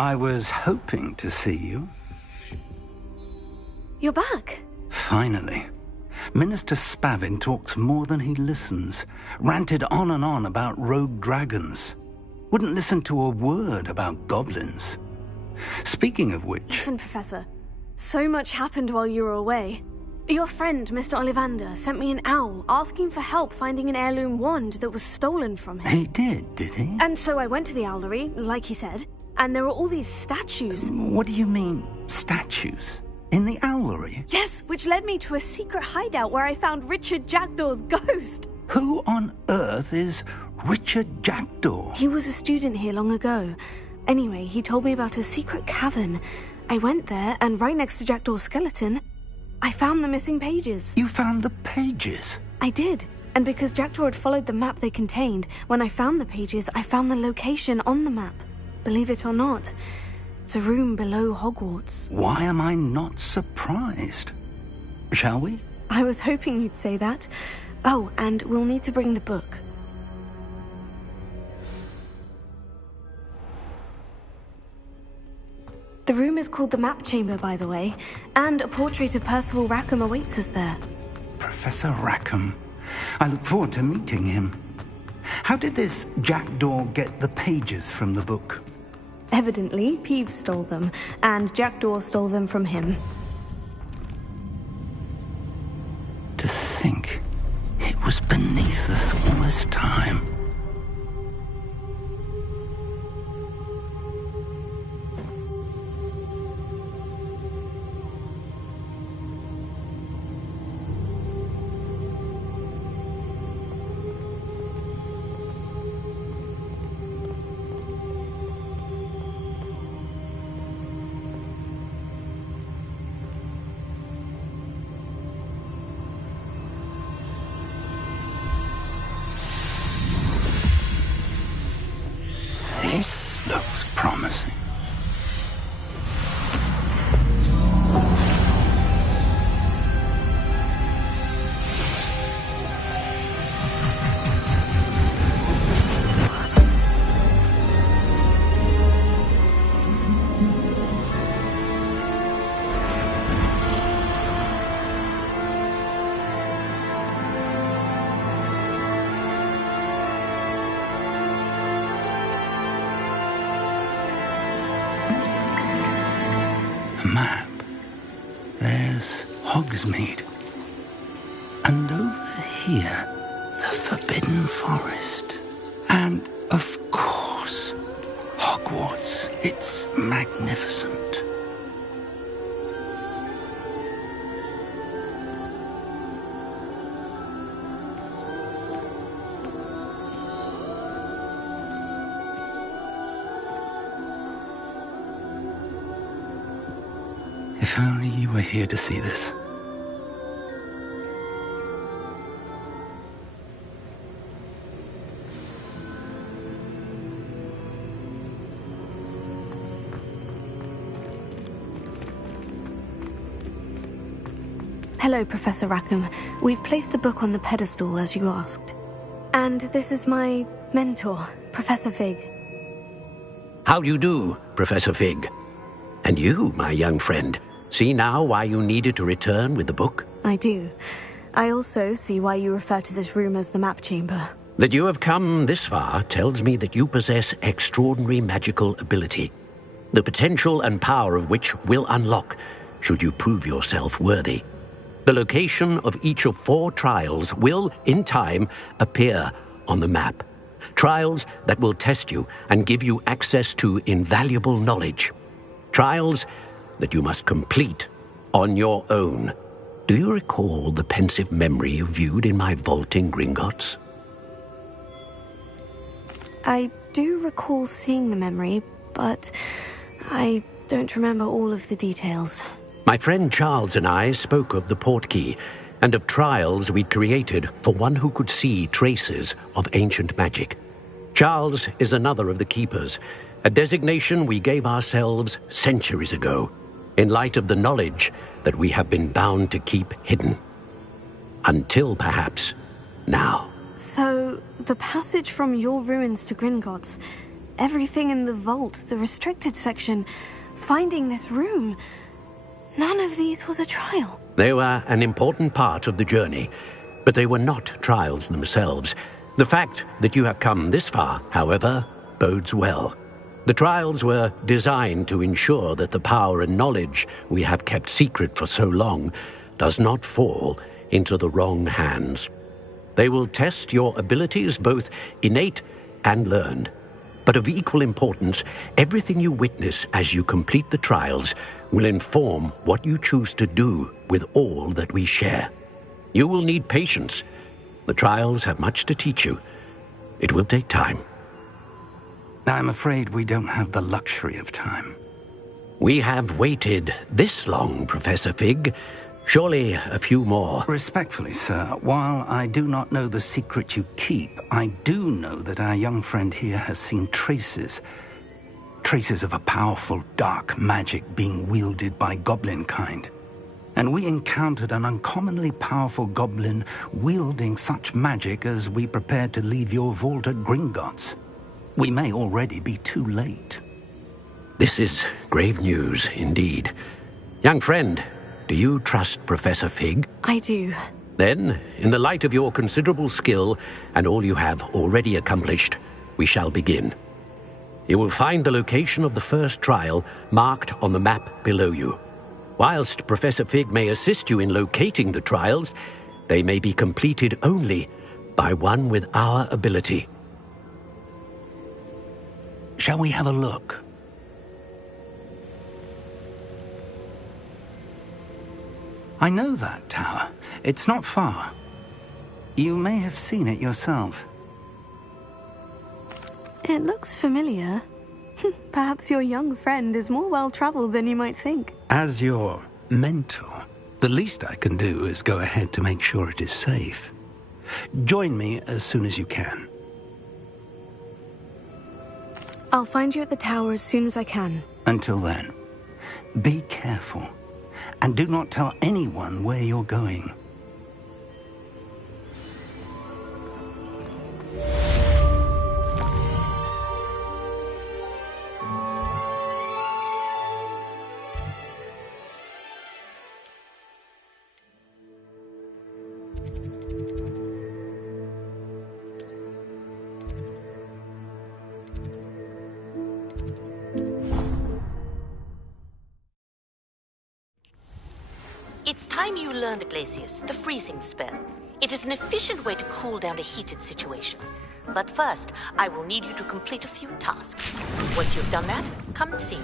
I was hoping to see you. You're back. Finally. Minister Spavin talks more than he listens. Ranted on and on about rogue dragons. Wouldn't listen to a word about goblins. Speaking of which... Listen, Professor. So much happened while you were away. Your friend, Mr. Ollivander, sent me an owl asking for help finding an heirloom wand that was stolen from him. He did he? And so I went to the owlery, like he said, and there were all these statues. What do you mean, statues? In the owlery? Yes, which led me to a secret hideout where I found Richard Jackdaw's ghost. Who on earth is Richard Jackdaw? He was a student here long ago. Anyway, he told me about a secret cavern. I went there, and right next to Jackdaw's skeleton, I found the missing pages. You found the pages? I did. And because Jackdaw had followed the map they contained, when I found the pages, I found the location on the map. Believe it or not, it's a room below Hogwarts. Why am I not surprised? Shall we? I was hoping you'd say that. Oh, and we'll need to bring the book. The room is called the Map Chamber, by the way, and a portrait of Percival Rackham awaits us there. Professor Rackham. I look forward to meeting him. How did this Jackdaw get the pages from the book? Evidently, Peeves stole them, and Jackdaw stole them from him. To think it was beneath us all this time. This looks promising. Map. There's Hogsmeade. And over here, the Forbidden Forest. And, of course, Hogwarts. It's magnificent. If only you were here to see this. Hello, Professor Rackham. We've placed the book on the pedestal as you asked. And this is my mentor, Professor Fig. How do you do, Professor Fig? And you, my young friend, see now why you needed to return with the book? I do. I also see why you refer to this room as the Map Chamber. That you have come this far tells me that you possess extraordinary magical ability, the potential and power of which will unlock should you prove yourself worthy. The location of each of 4 trials will, in time, appear on the map. Trials that will test you and give you access to invaluable knowledge. Trials that you must complete on your own. Do you recall the pensive memory you viewed in my vault in Gringotts? I do recall seeing the memory, but I don't remember all of the details. My friend Charles and I spoke of the portkey and of trials we'd created for one who could see traces of ancient magic. Charles is another of the keepers, a designation we gave ourselves centuries ago, in light of the knowledge that we have been bound to keep hidden. Until, perhaps, now. So, the passage from your ruins to Gringotts, everything in the vault, the restricted section, finding this room. None of these was a trial. They were an important part of the journey, but they were not trials themselves. The fact that you have come this far, however, bodes well. The trials were designed to ensure that the power and knowledge we have kept secret for so long does not fall into the wrong hands. They will test your abilities, both innate and learned. But of equal importance, everything you witness as you complete the trials will inform what you choose to do with all that we share. You will need patience. The trials have much to teach you. It will take time. I'm afraid we don't have the luxury of time. We have waited this long, Professor Fig. Surely a few more. Respectfully, sir, while I do not know the secret you keep, I do know that our young friend here has seen traces of a powerful dark magic being wielded by goblin kind. And we encountered an uncommonly powerful goblin wielding such magic as we prepared to leave your vault at Gringotts. We may already be too late. This is grave news indeed. Young friend, do you trust Professor Fig? I do. Then, in the light of your considerable skill and all you have already accomplished, we shall begin. You will find the location of the first trial marked on the map below you. Whilst Professor Fig may assist you in locating the trials, they may be completed only by one with our ability. Shall we have a look? I know that tower. It's not far. You may have seen it yourself. It looks familiar. Perhaps your young friend is more well-traveled than you might think. As your mentor, the least I can do is go ahead to make sure it is safe. Join me as soon as you can. I'll find you at the tower as soon as I can. Until then, be careful. And do not tell anyone where you're going. It's time you learned, Glacius, the freezing spell. It is an efficient way to cool down a heated situation. But first, I will need you to complete a few tasks. Once you've done that, come and see me.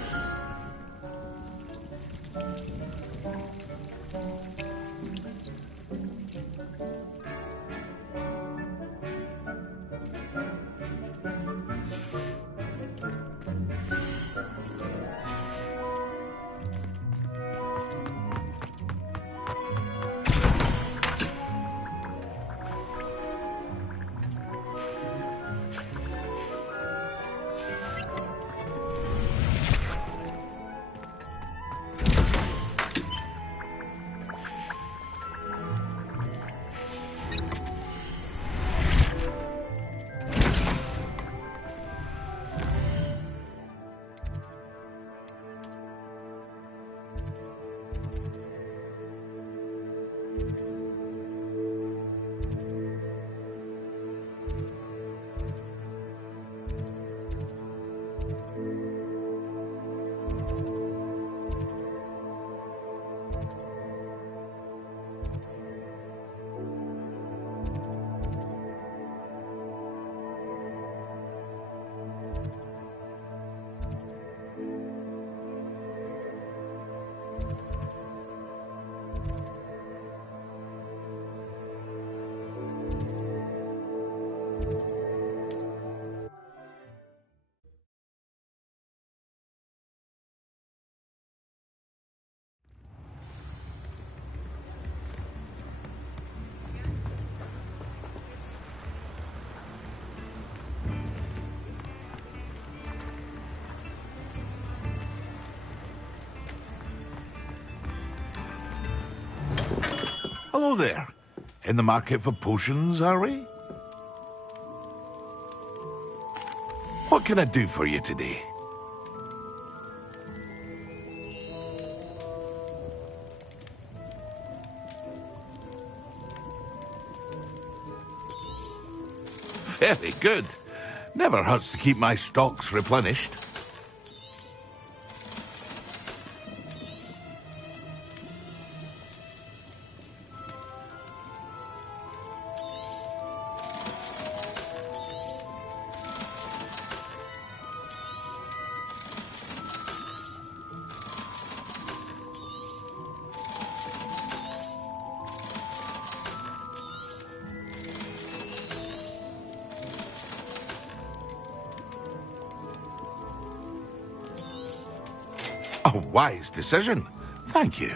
Hello there. In the market for potions, are we? What can I do for you today? Very good. Never hurts to keep my stocks replenished. A wise decision. Thank you.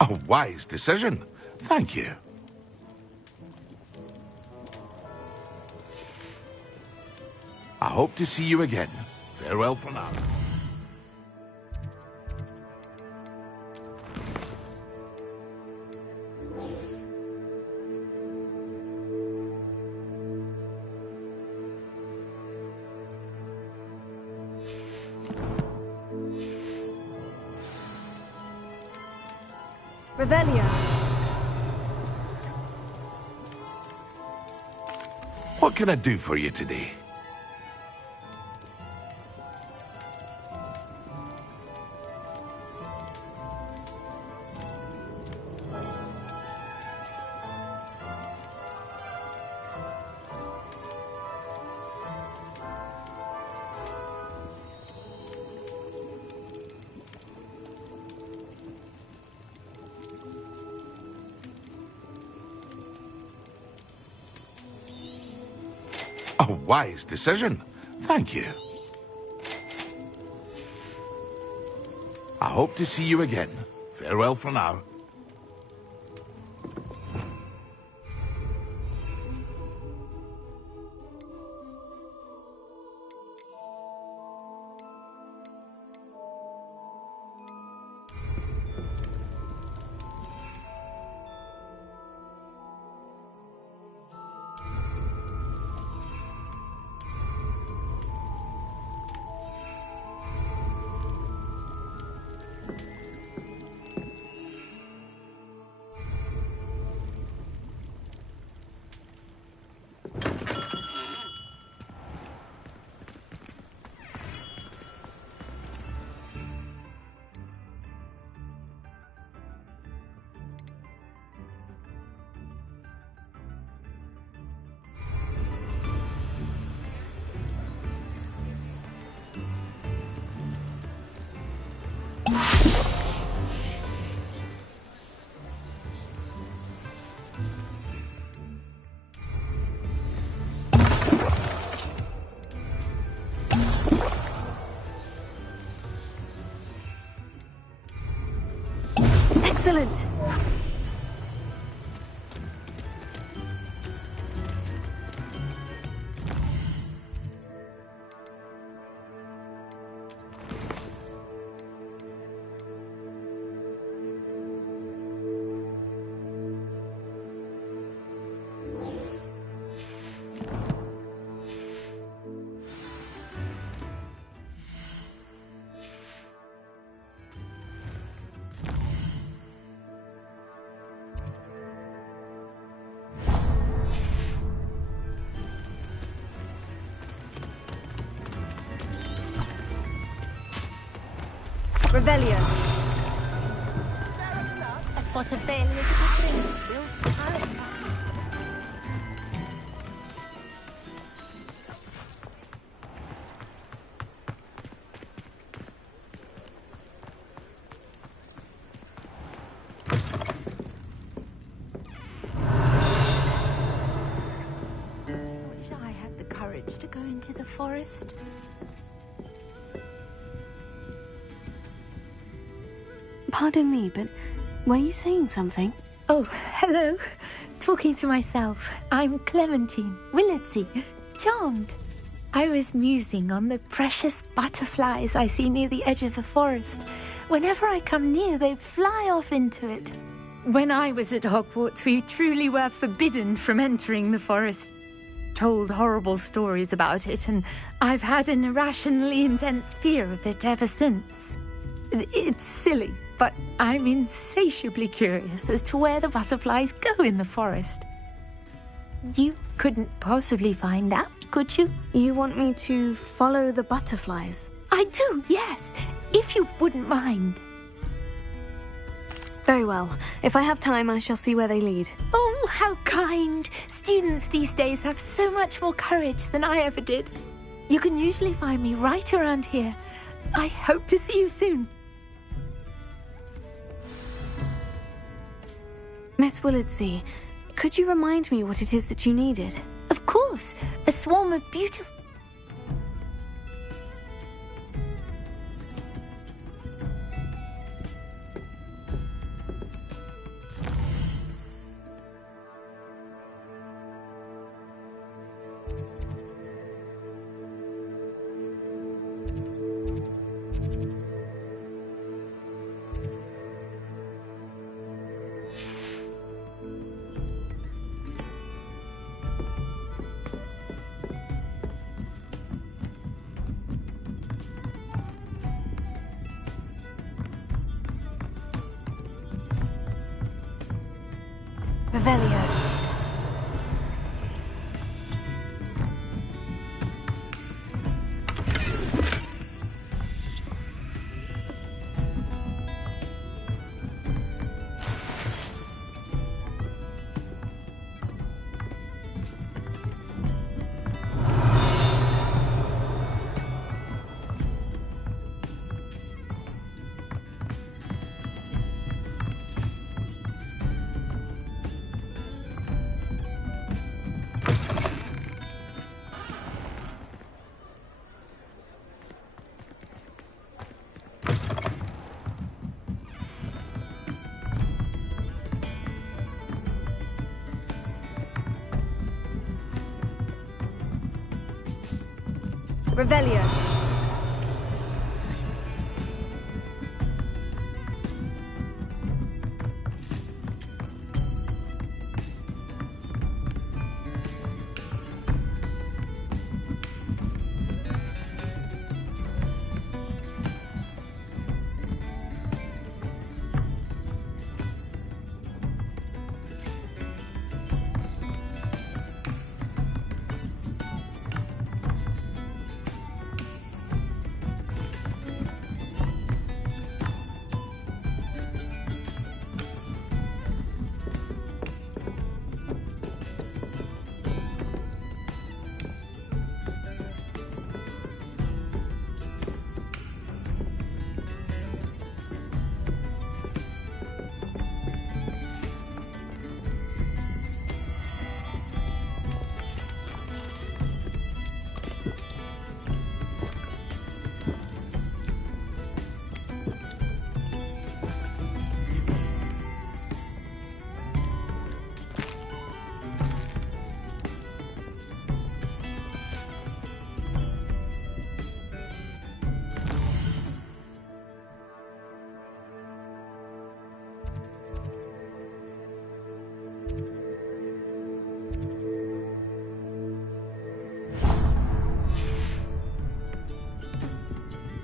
A wise decision. Thank you. I hope to see you again. Farewell for now. Revelio. What can I do for you today? A wise decision. Thank you. I hope to see you again. Farewell for now. Excellent! Revelio. A spot of bail is a good thing. Wish I had the courage to go into the forest. Pardon me, but Were you saying something? Oh, hello. Talking to myself. I'm Clementine, Willardsey, charmed. I was musing on the precious butterflies I see near the edge of the forest. Whenever I come near, they fly off into it. When I was at Hogwarts, we truly were forbidden from entering the forest. Told horrible stories about it, and I've had an irrationally intense fear of it ever since. It's silly, but I'm insatiably curious as to where the butterflies go in the forest. You couldn't possibly find out, could you? You want me to follow the butterflies? I do, yes, if you wouldn't mind. Very well. If I have time, I shall see where they lead. Oh, how kind! Students these days have so much more courage than I ever did. You can usually find me right around here. I hope to see you soon. Miss Willardsey, could you remind me what it is that you needed? Of course. A swarm of beautiful... Revelio. Revelio.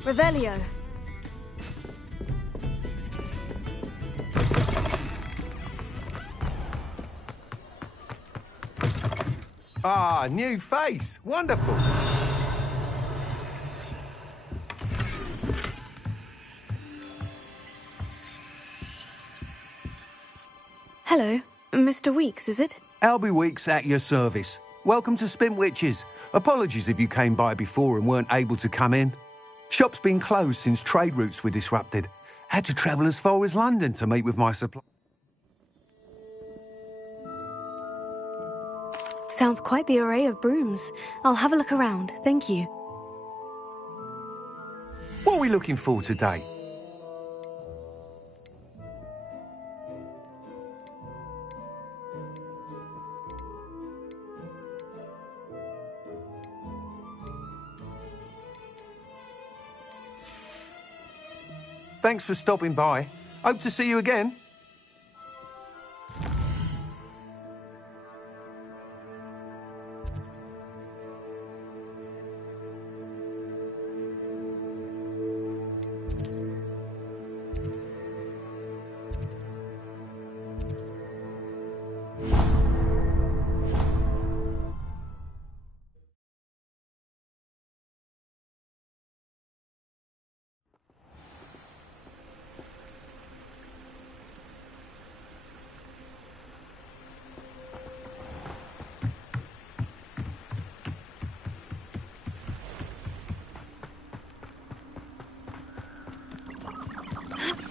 Revelio. Ah, new face. Wonderful. Hello. Mr. Weeks, is it? Albie Weeks at your service. Welcome to Spintwitches. Apologies if you came by before and weren't able to come in. Shop's been closed since trade routes were disrupted. Had to travel as far as London to meet with my supply. Sounds quite the array of brooms. I'll have a look around, thank you. What are we looking for today? Thanks for stopping by. Hope to see you again.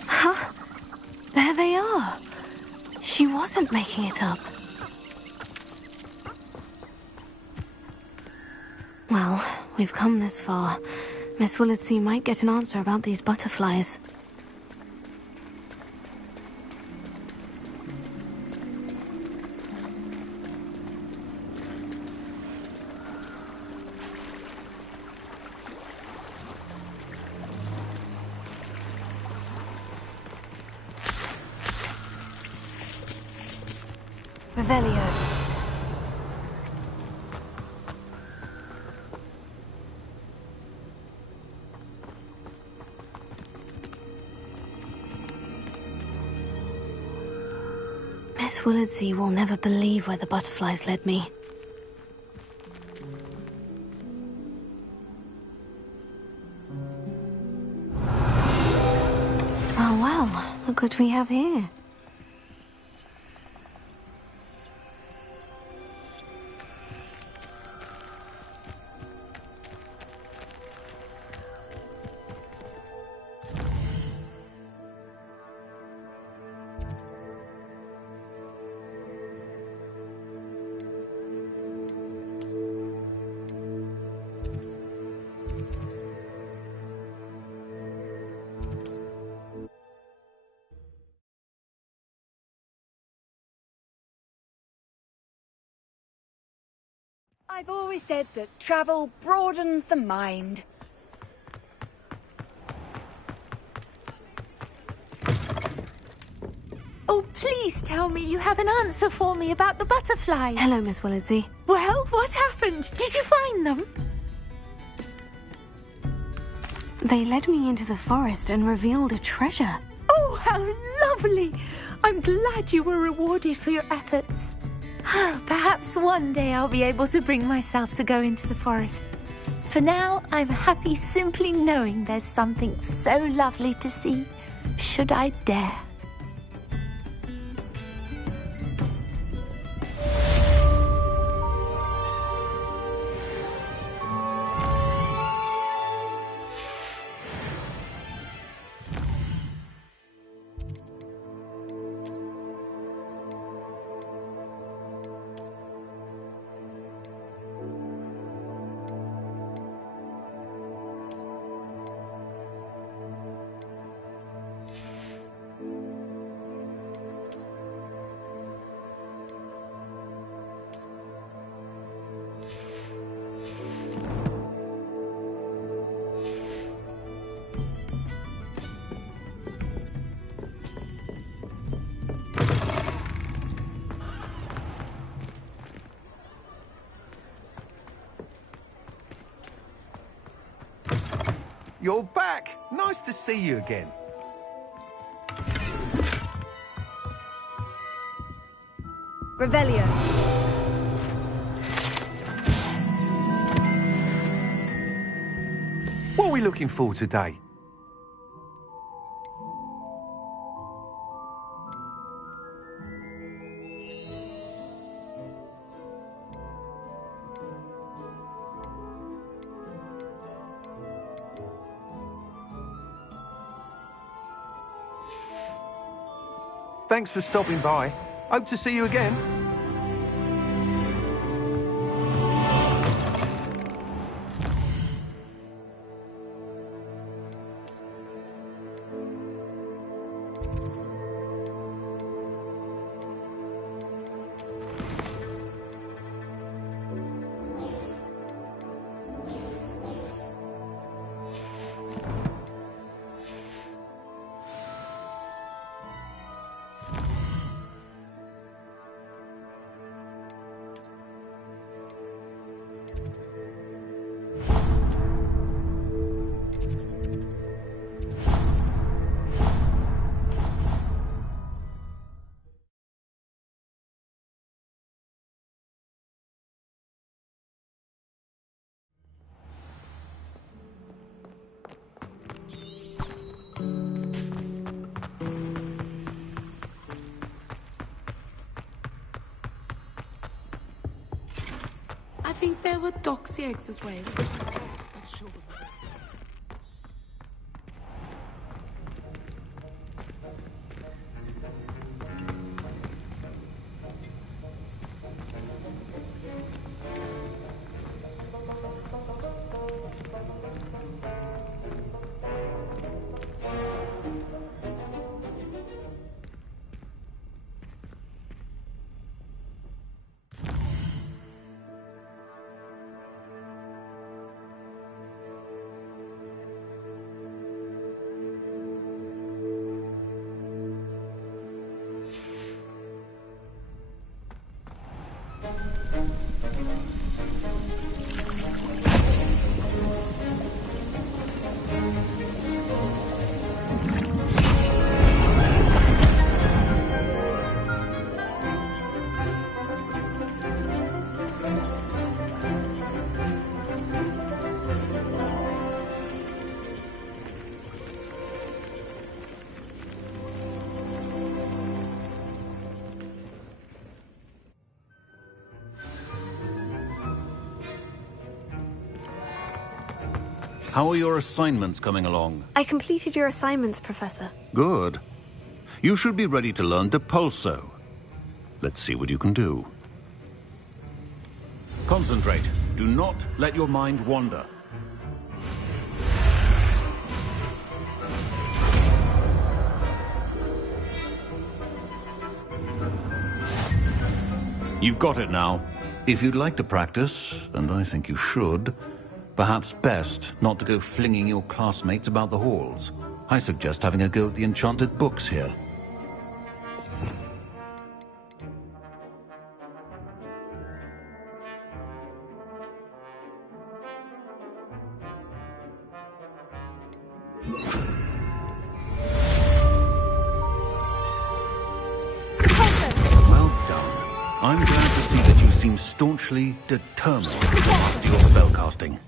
Huh? There they are. She wasn't making it up. Well, we've come this far. Miss Willardsey might get an answer about these butterflies. Revelio. Miss Willardsey will never believe where the butterflies led me. Oh well, look what we have here. I've always said that travel broadens the mind. Oh, please tell me you have an answer for me about the butterflies. Hello, Miss Willardsey. Well, what happened? Did you find them? They led me into the forest and revealed a treasure. Oh, how lovely! I'm glad you were rewarded for your efforts. Perhaps one day I'll be able to bring myself to go into the forest. For now, I'm happy simply knowing there's something so lovely to see, should I dare. You're back! Nice to see you again. Revelio. What are we looking for today? Thanks for stopping by. Hope to see you again. I think there were doxy eggs as well. How are your assignments coming along? I completed your assignments, Professor. Good. You should be ready to learn Depulso. Let's see what you can do. Concentrate. Do not let your mind wander. You've got it now. If you'd like to practice, and I think you should, perhaps best not to go flinging your classmates about the halls. I suggest having a go at the enchanted books here. Well done. I'm glad to see that you seem staunchly determined to master your spellcasting.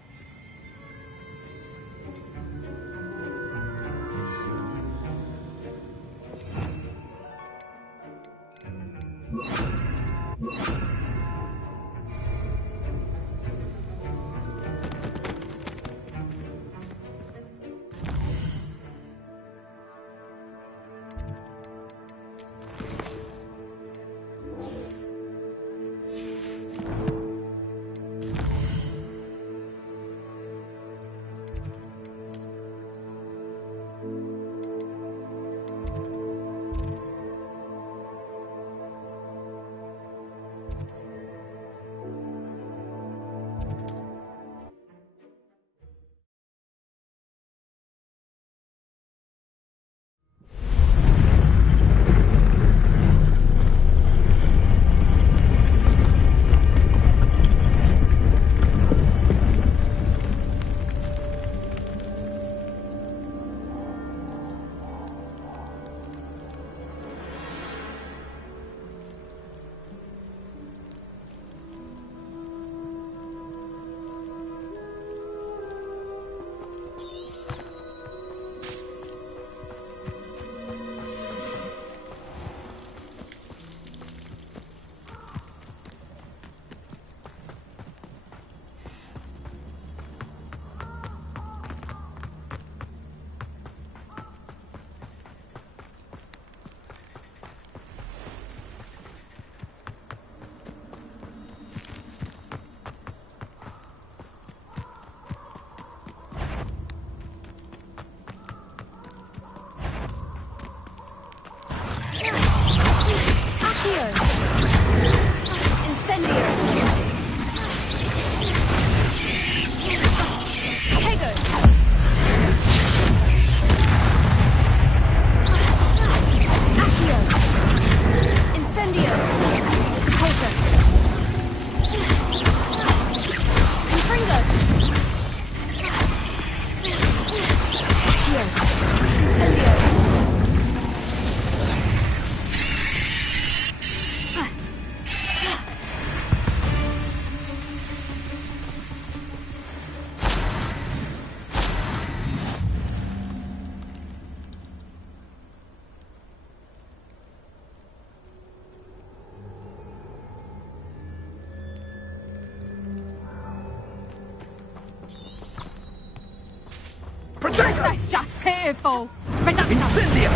That's just pitiful. Reducto. Incendio!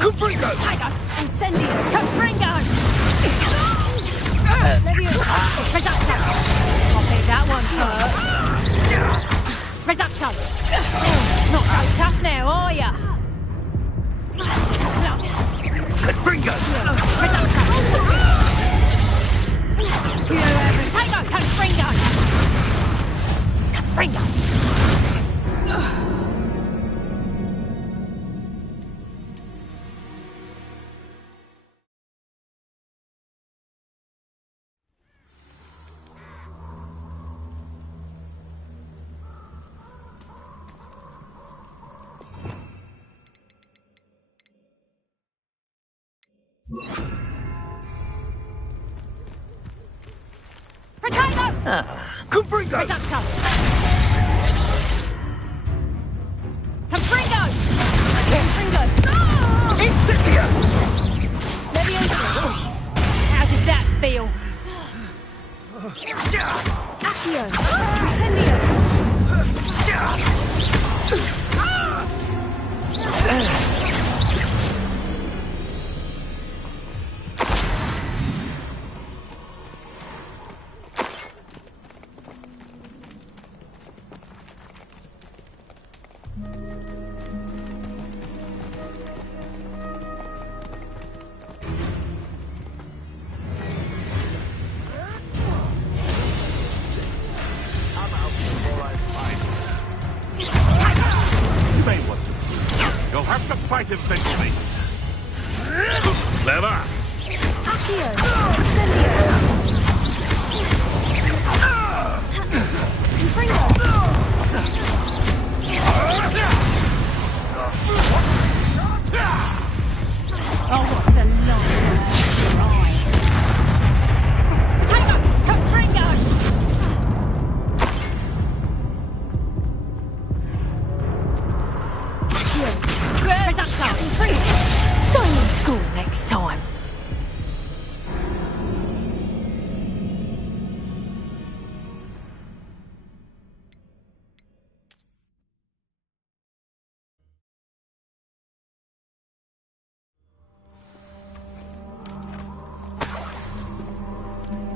Confringo! Tiger! Incendio! Confringo! Leviosa! Reducto! I'll take that one first. Reducto! Not so tough now, are ya? Confringo! Reducto! Tiger! Confringo! Confringo! Potato! Confringo! Reducto! Confringo! Confringo! Incendio! Leviosa! How did that feel? Accio! Incendio! You may want to. You'll have to fight eventually. Clever! Accio! Incendio! Confringo! Oh, what's the long ride? Potato! Confringo! Reducto! Confringo! Stay in school next time.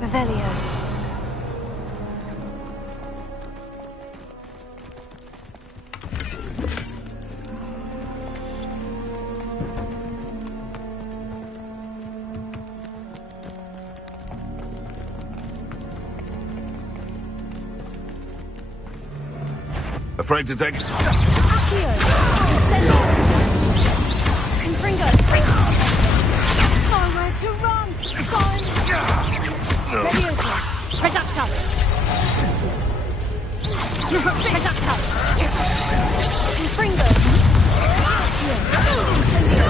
Revelio. Afraid to take it? Accio! Incendio! Confringo! Nowhere to run! Sign! Leviosa! Reducto! Reducto! Confringo! Accio! Incendio!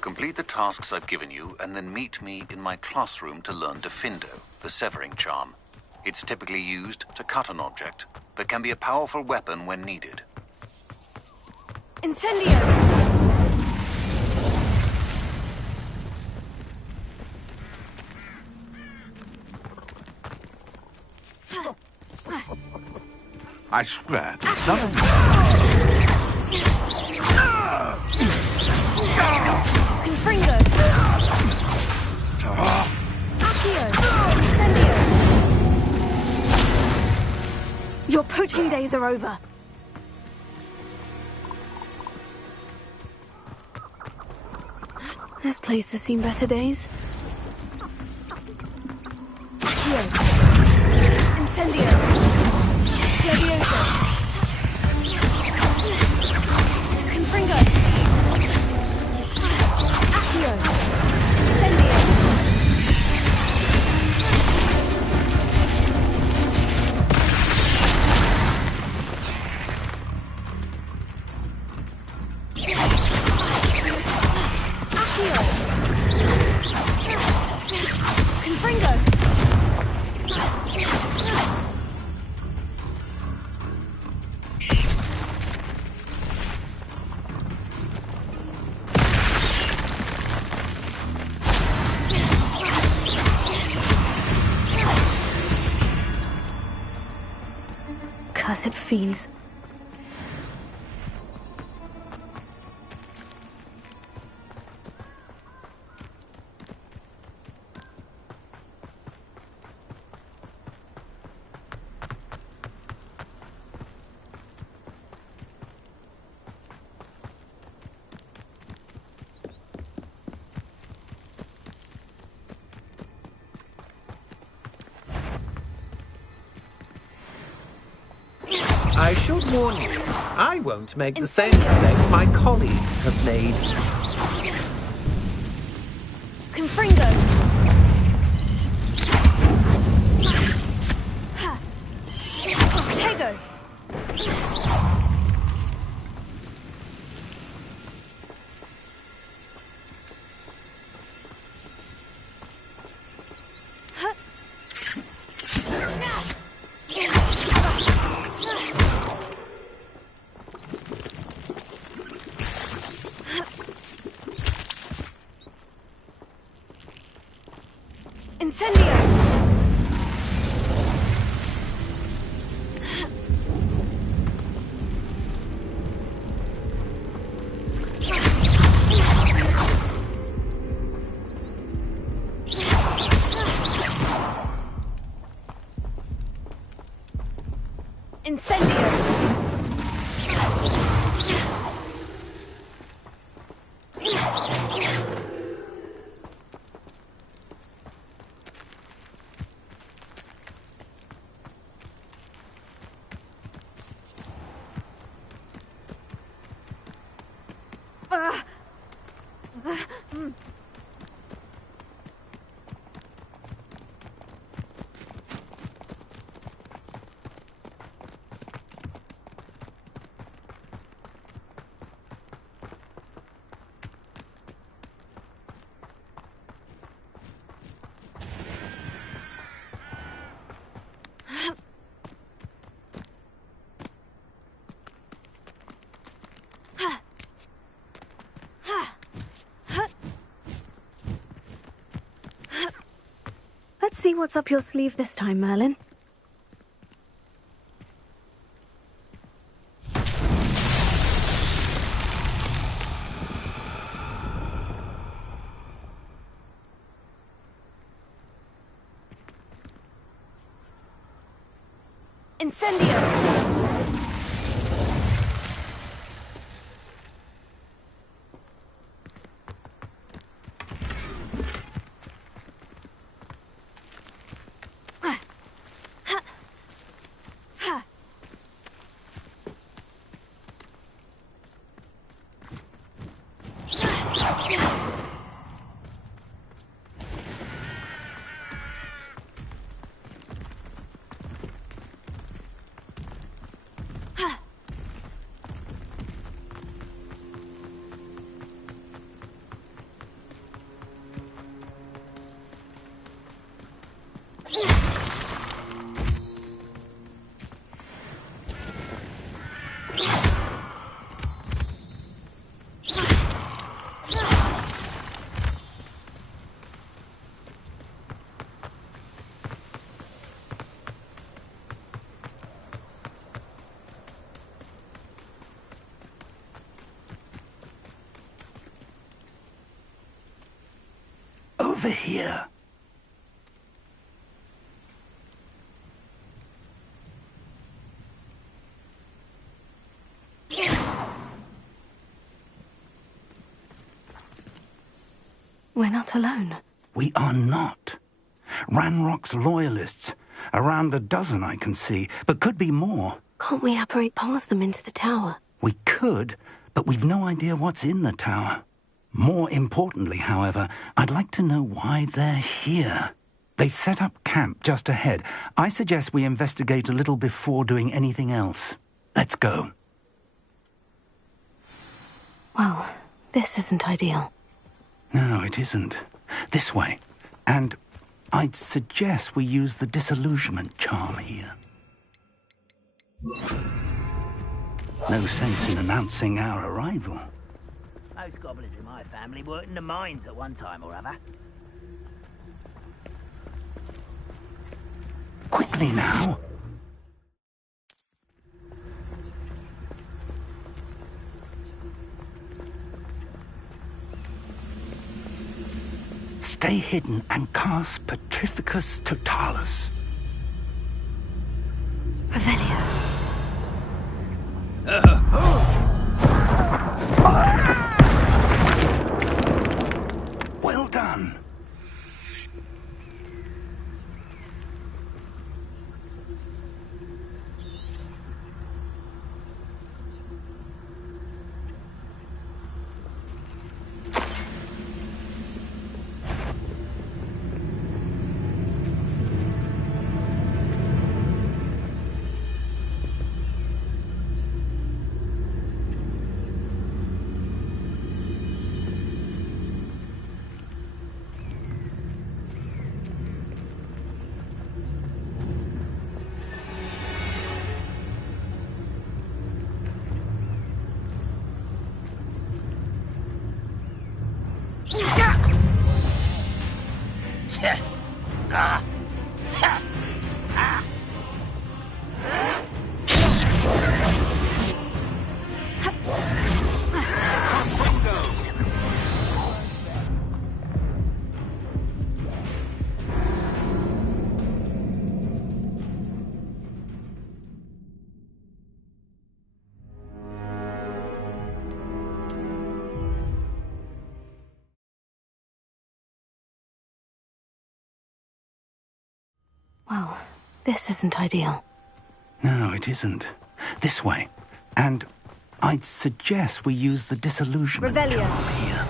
Complete the tasks I've given you, and then meet me in my classroom to learn Diffindo, the severing charm. It's typically used to cut an object, but can be a powerful weapon when needed. Incendio! I swear. Confringo! Accio! Incendio! You're poaching days are over. This place has seen better days. Accio. Incendio. Levioso. Confringo. Accio. Incendio. Cursed fiends. I should warn you, I won't make the same mistakes my colleagues have made. Confringo. Protego. Incendio! Incendio! Let's see what's up your sleeve this time, Merlin. Incendio! Over here. We're not alone. We are not. Ranrock's loyalists. Around a dozen I can see, but could be more. Can't we apparate past them into the tower? We could, but we've no idea what's in the tower. More importantly, however, I'd like to know why they're here. They've set up camp just ahead. I suggest we investigate a little before doing anything else. Let's go. Well, this isn't ideal. No, it isn't. This way. And I'd suggest we use the disillusionment charm here. No sense in announcing our arrival. Most goblins in my family worked in the mines at one time or other. Quickly now. Stay hidden and cast Petrificus Totalis. Revelio. Well done. Well, this isn't ideal. No, it isn't. This way. And I'd suggest we use the disillusionment charm here.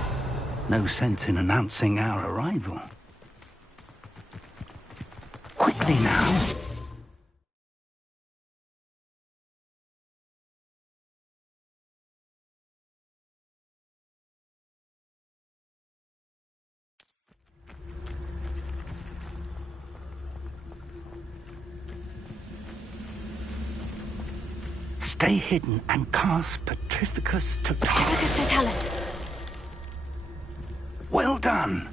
No sense in announcing our arrival. Quickly now. Stay hidden and cast Petrificus Totalis. Petrificus Totalis. Well done.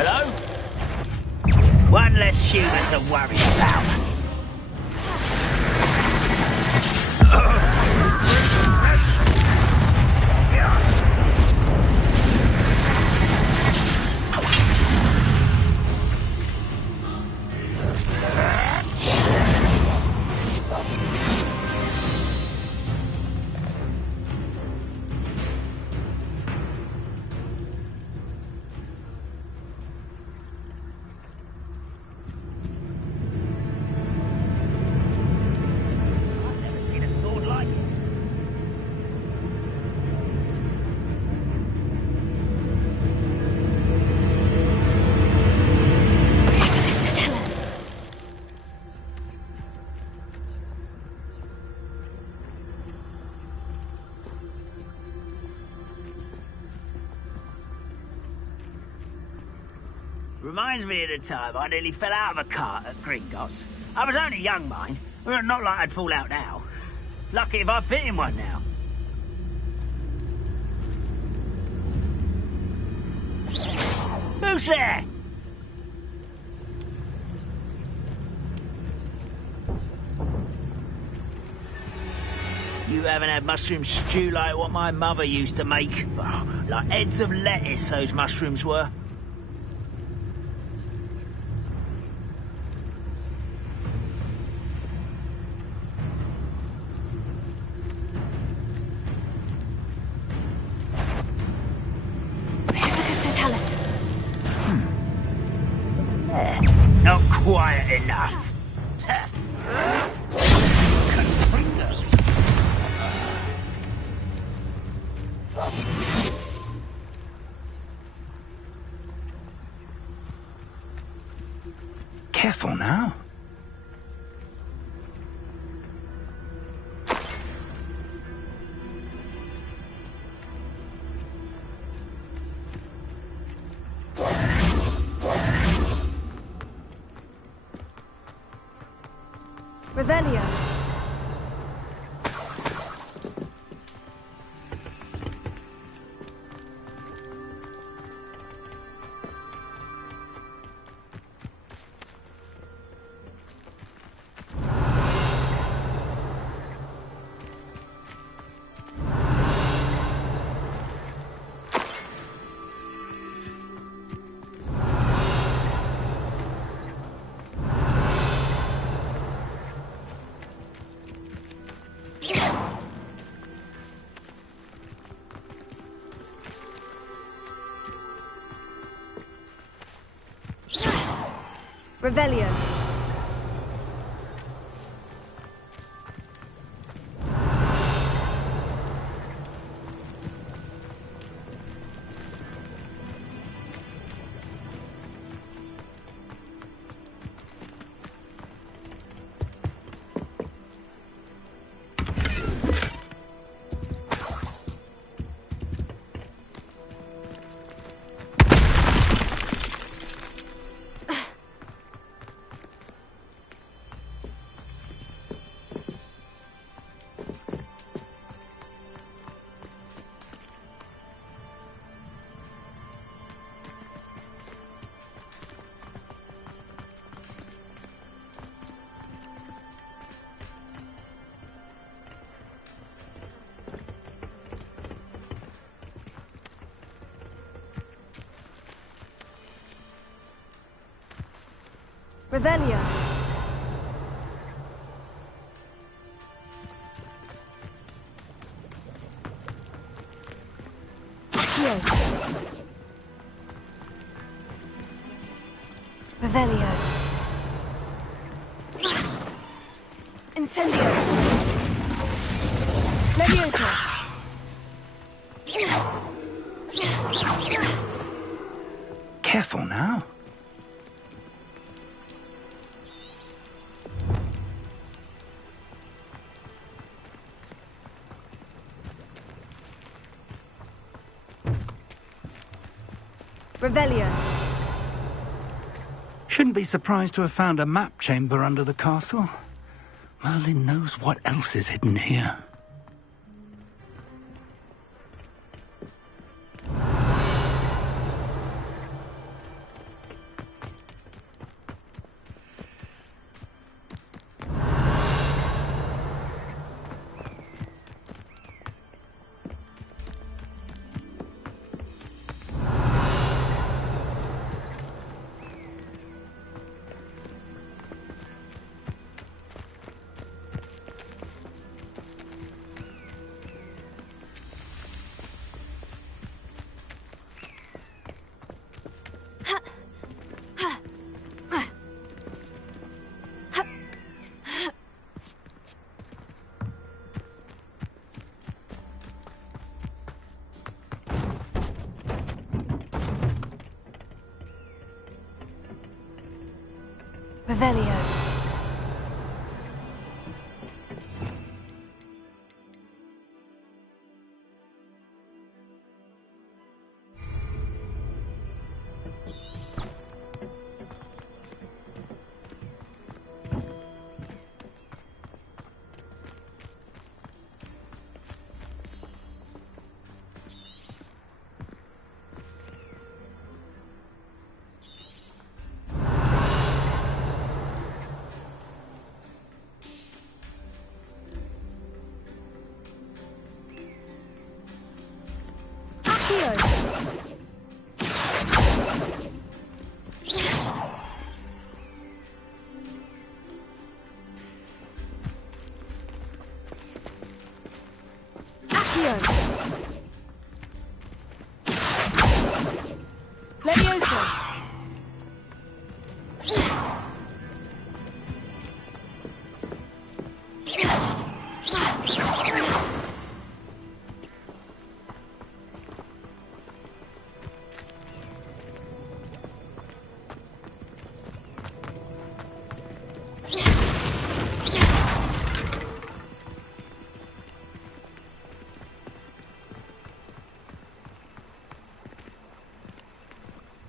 Hello? One less human to worry about. Reminds me of the time I nearly fell out of a cart at Gringotts. I was only young, mind. Well, not like I'd fall out now. Lucky if I fit in one now. Who's there? You haven't had mushroom stew like what my mother used to make. Oh, like heads of lettuce, those mushrooms were. Not quiet enough. Careful now. Revelio. Revelio. Revelio. Heal. Revelio. Incendio. Leviosa. Careful now. Revelio. Shouldn't be surprised to have found a map chamber under the castle. Merlin knows what else is hidden here. Revelio.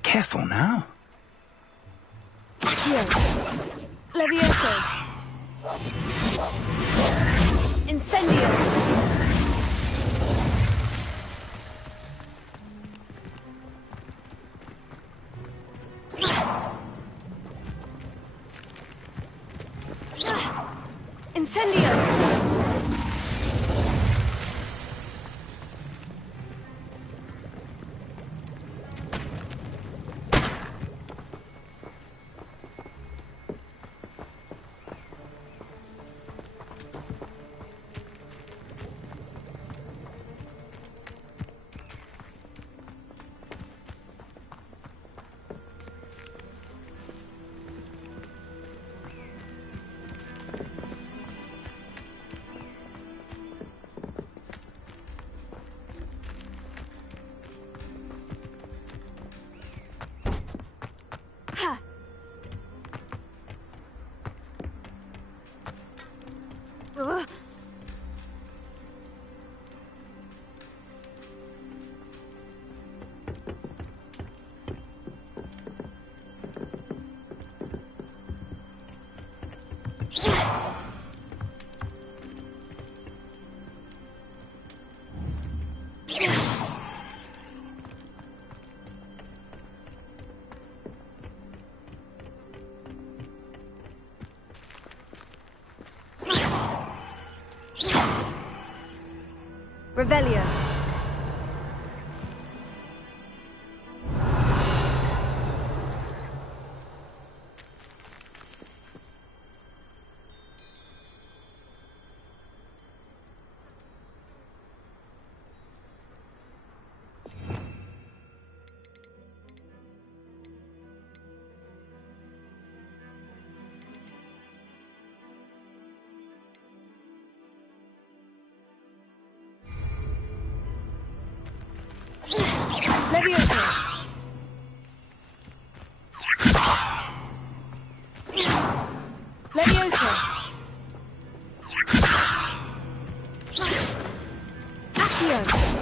Careful now. Accio. Levioso. Incendio. Incendio. Revelio. Levioso. Levioso. Accio.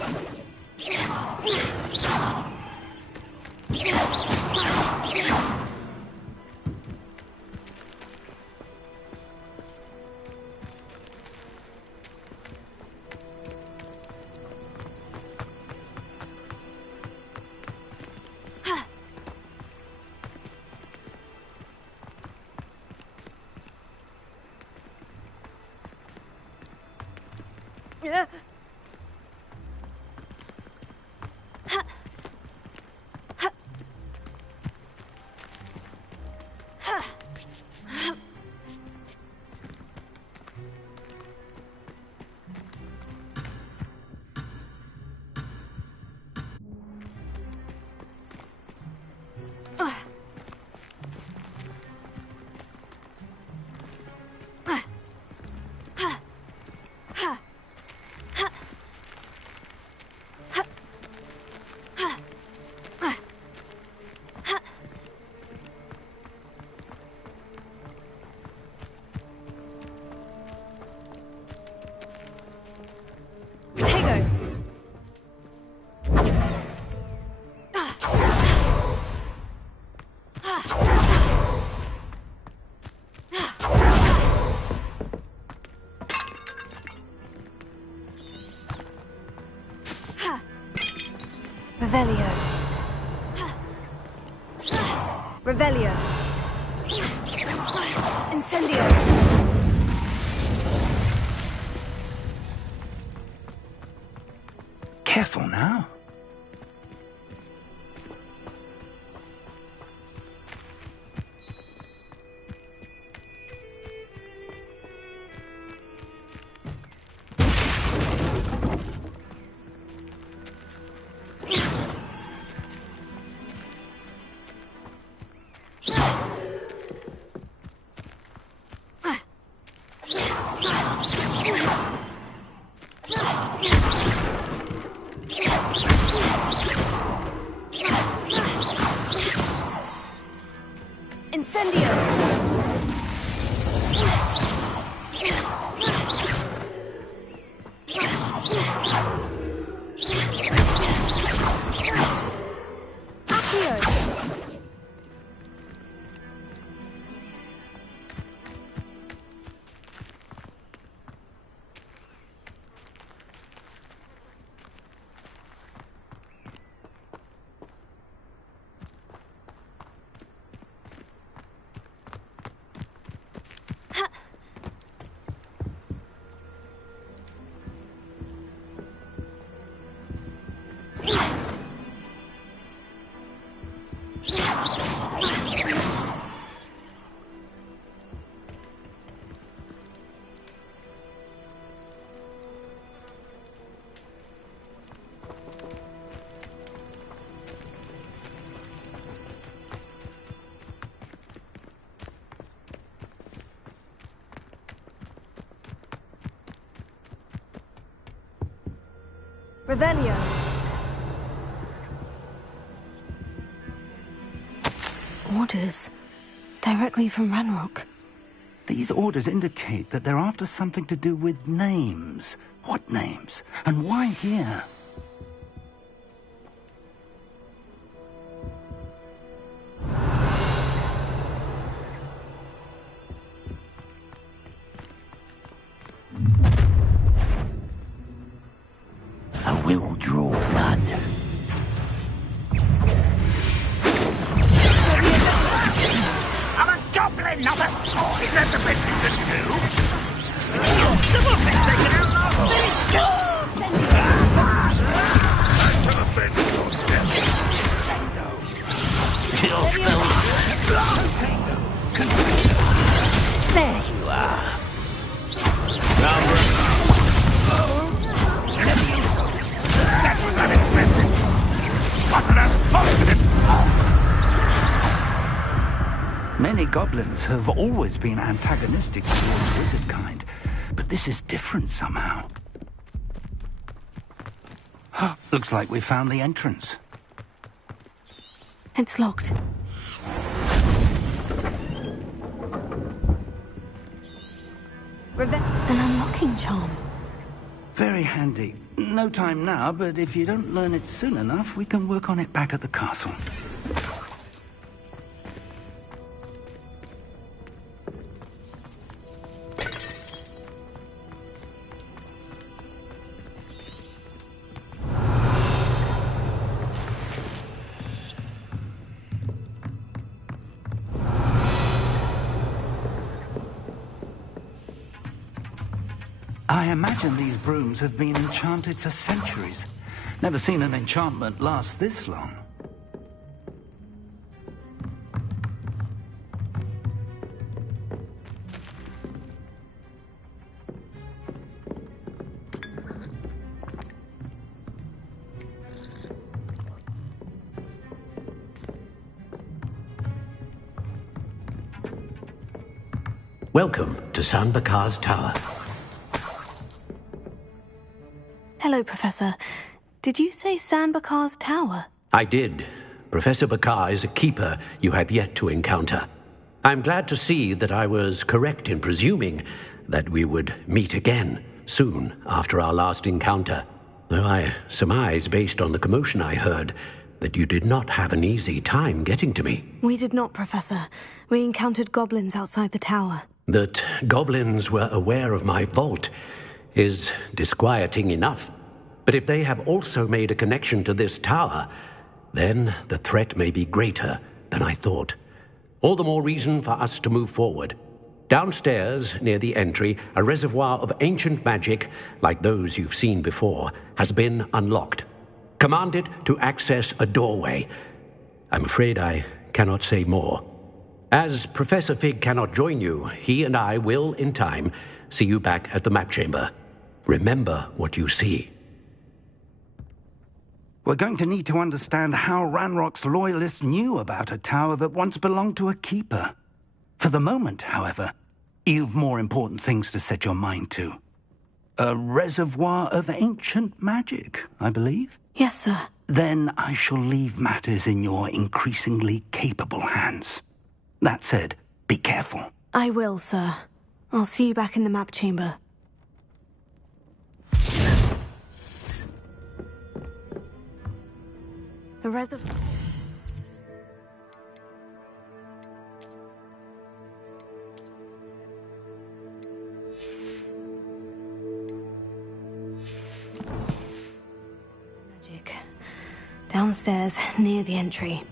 Revelio. Revelio. Incendio. Careful now. Yeah. Revelio. Orders. Directly from Ranrock. These orders indicate that they're after something to do with names. What names? And why here? I will draw blood. I'm a goblin, not a toy. That's the best thing to do. Some of them taken out last week. To the bench or step. There you are. That was unexpected. What an unfortunate... Many goblins have always been antagonistic towards wizard kind, but this is different somehow. Looks like we found the entrance. It's locked. An unlocking charm. Very handy. No time now, but if you don't learn it soon enough, we can work on it back at the castle. I imagine these brooms have been enchanted for centuries. Never seen an enchantment last this long. Welcome to San Bakar's Tower. Hello, Professor. Did you say San Bakar's Tower? I did. Professor Bakar is a keeper you have yet to encounter. I'm glad to see that I was correct in presuming that we would meet again soon after our last encounter. Though I surmise, based on the commotion I heard, that you did not have an easy time getting to me. We did not, Professor. We encountered goblins outside the tower. That goblins were aware of my vault is disquieting enough. But if they have also made a connection to this tower, then the threat may be greater than I thought. All the more reason for us to move forward. Downstairs, near the entry, a reservoir of ancient magic, like those you've seen before, has been unlocked. Command it to access a doorway. I'm afraid I cannot say more. As Professor Fig cannot join you, he and I will, in time, see you back at the map chamber. Remember what you see. We're going to need to understand how Ranrock's loyalists knew about a tower that once belonged to a keeper. For the moment, however, you've more important things to set your mind to. A reservoir of ancient magic, I believe? Yes, sir. Then I shall leave matters in your increasingly capable hands. That said, be careful. I will, sir. I'll see you back in the map chamber. The reservoir... Magic. Downstairs, near the entry.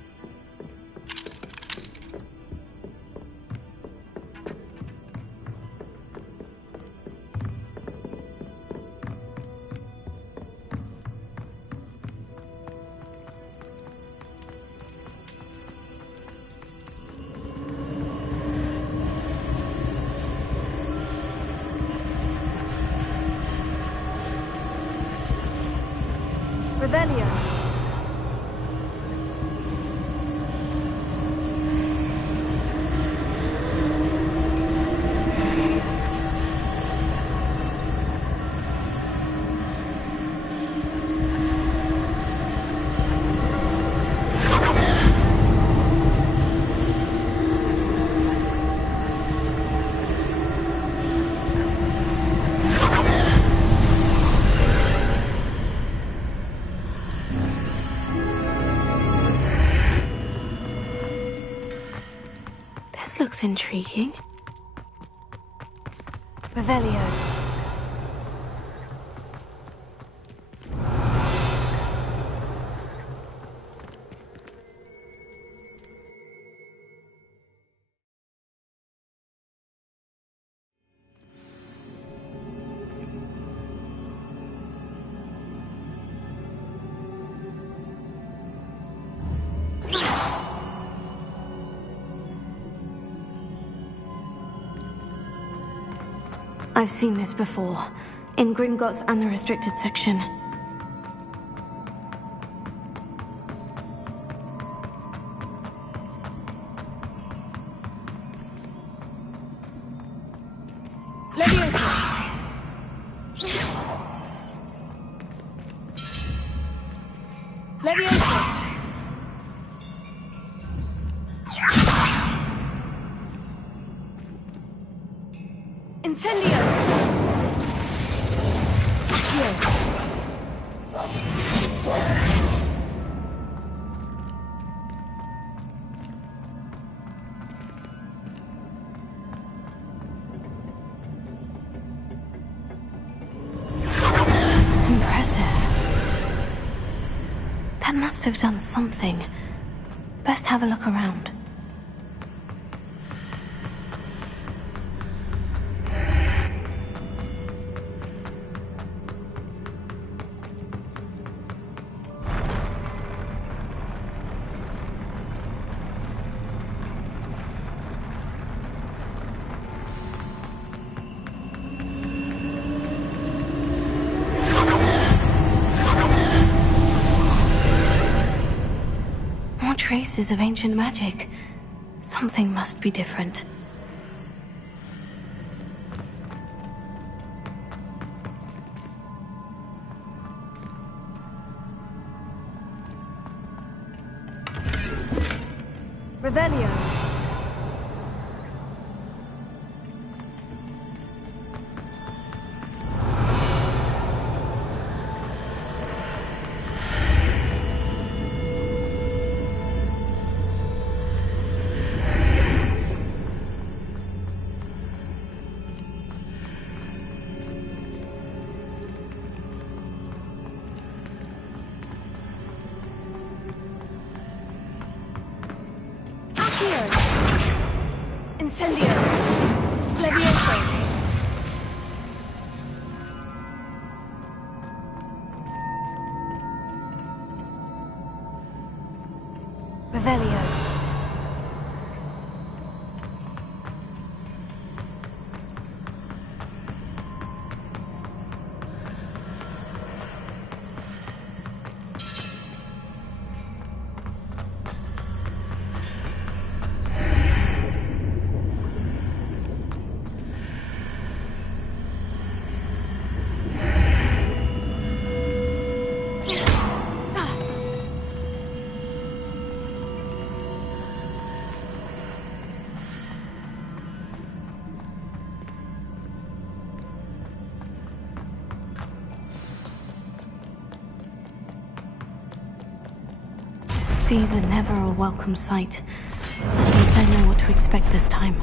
Revelio. looks intriguing. Revelio. I've seen this before, in Gringotts and the restricted section. Leviosa! Leviosa! Incendio! Impressive. That must have done something. Best have a look around. Traces of ancient magic. Something must be different. Revelio. Incendio! Levioso! Revelio. These are never a welcome sight. At least I know what to expect this time.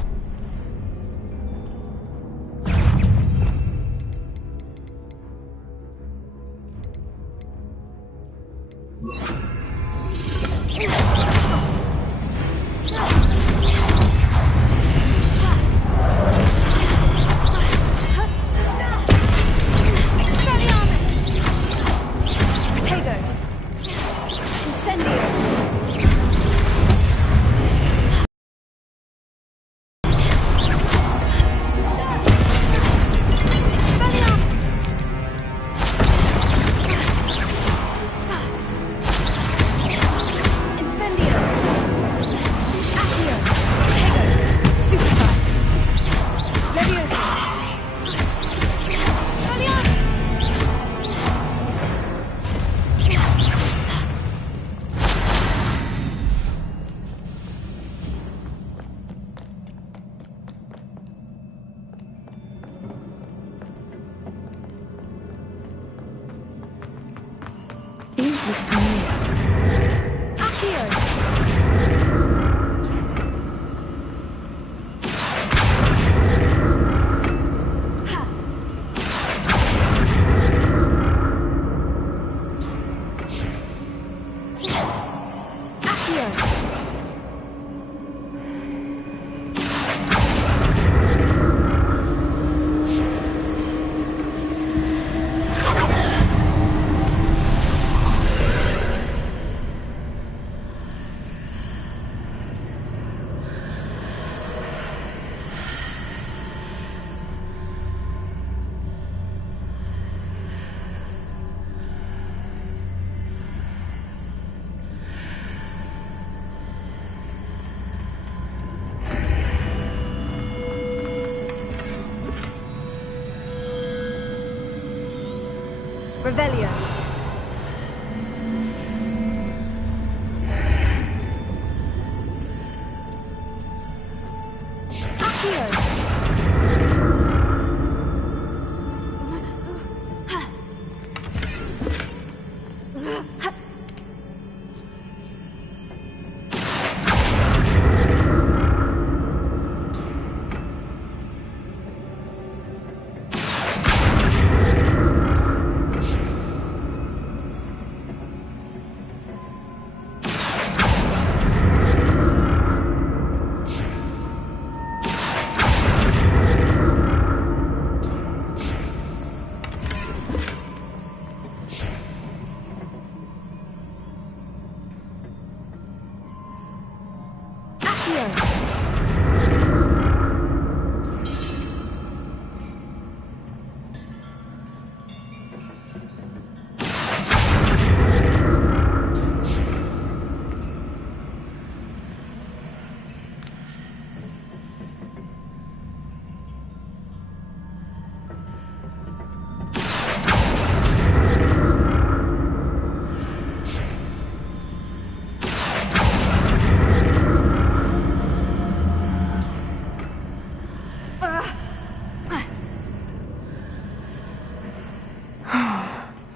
Revelio.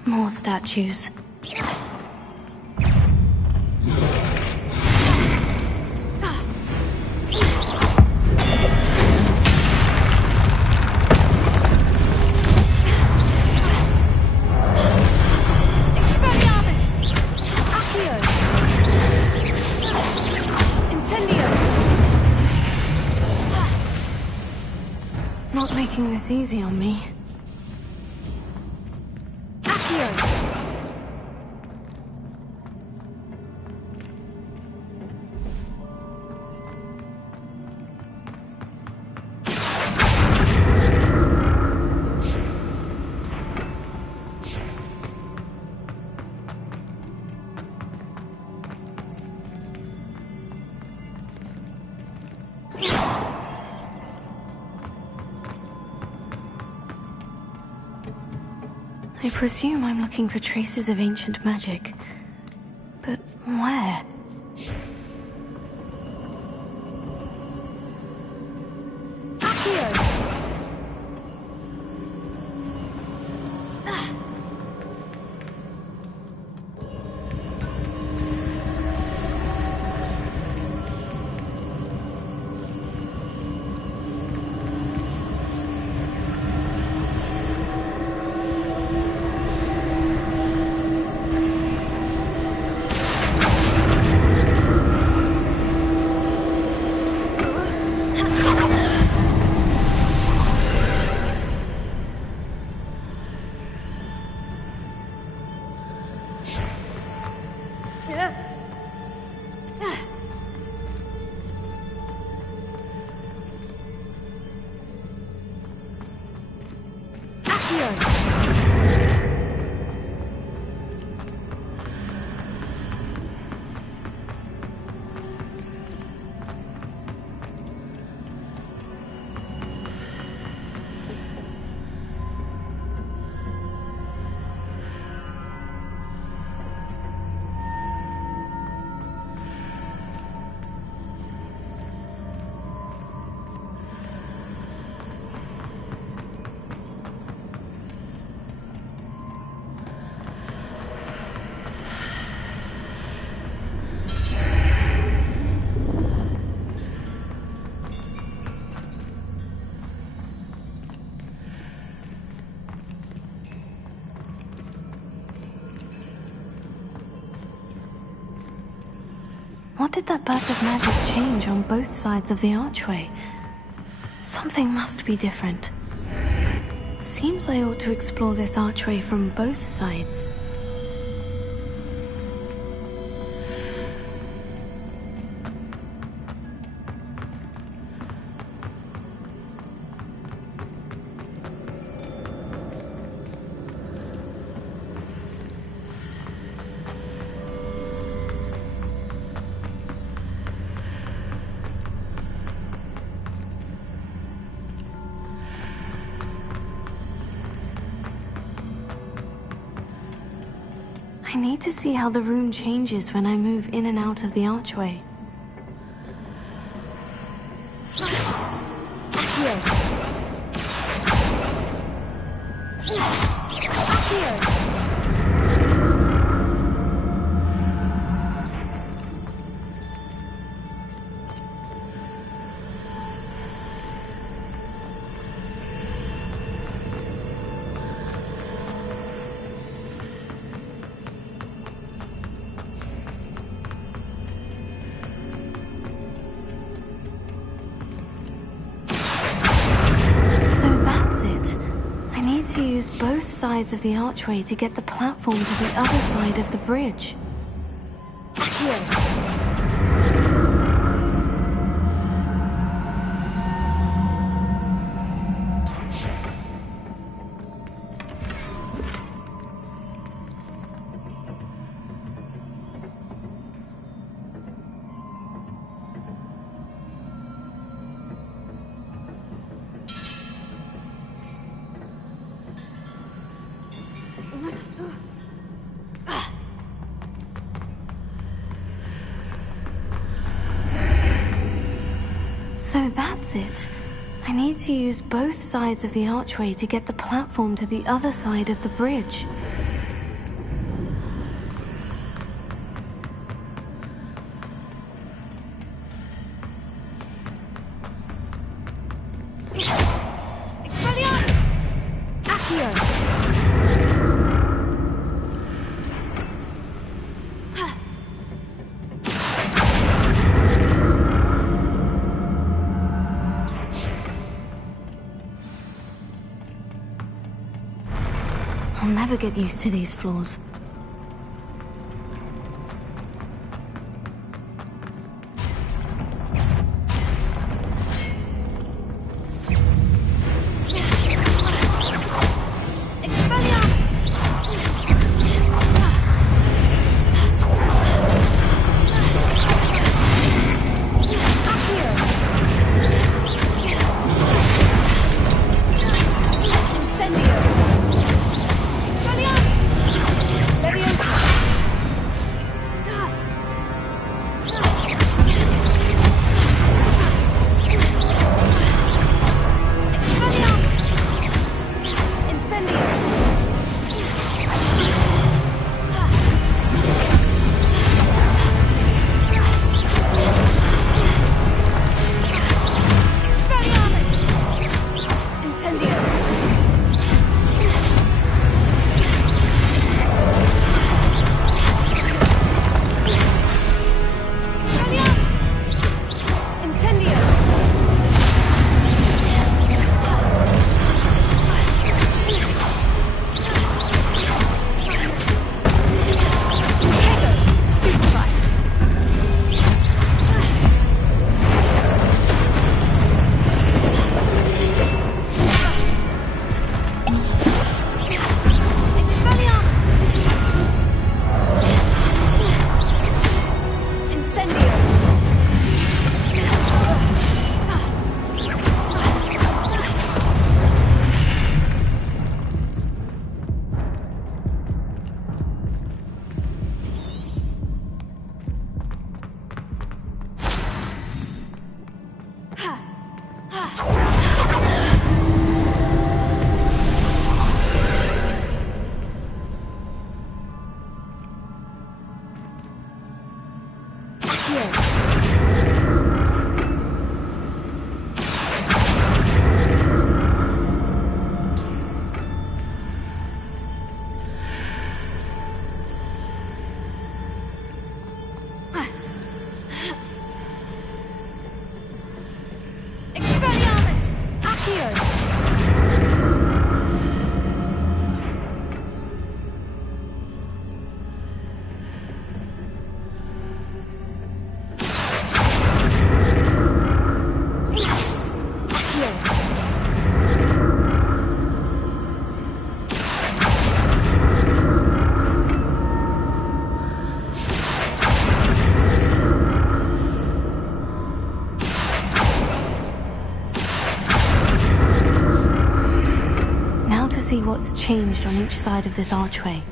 More statues. Not making this easy on me. I presume I'm looking for traces of ancient magic. But where? What did that burst of magic change on both sides of the archway? Something must be different. Seems I ought to explore this archway from both sides. I need to see how the room changes when I move in and out of the archway. Both sides of the archway to get the platform to the other side of the bridge. So that's it. I need to use both sides of the archway to get the platform to the other side of the bridge. I'll never get used to these floors. See what's changed on each side of this archway.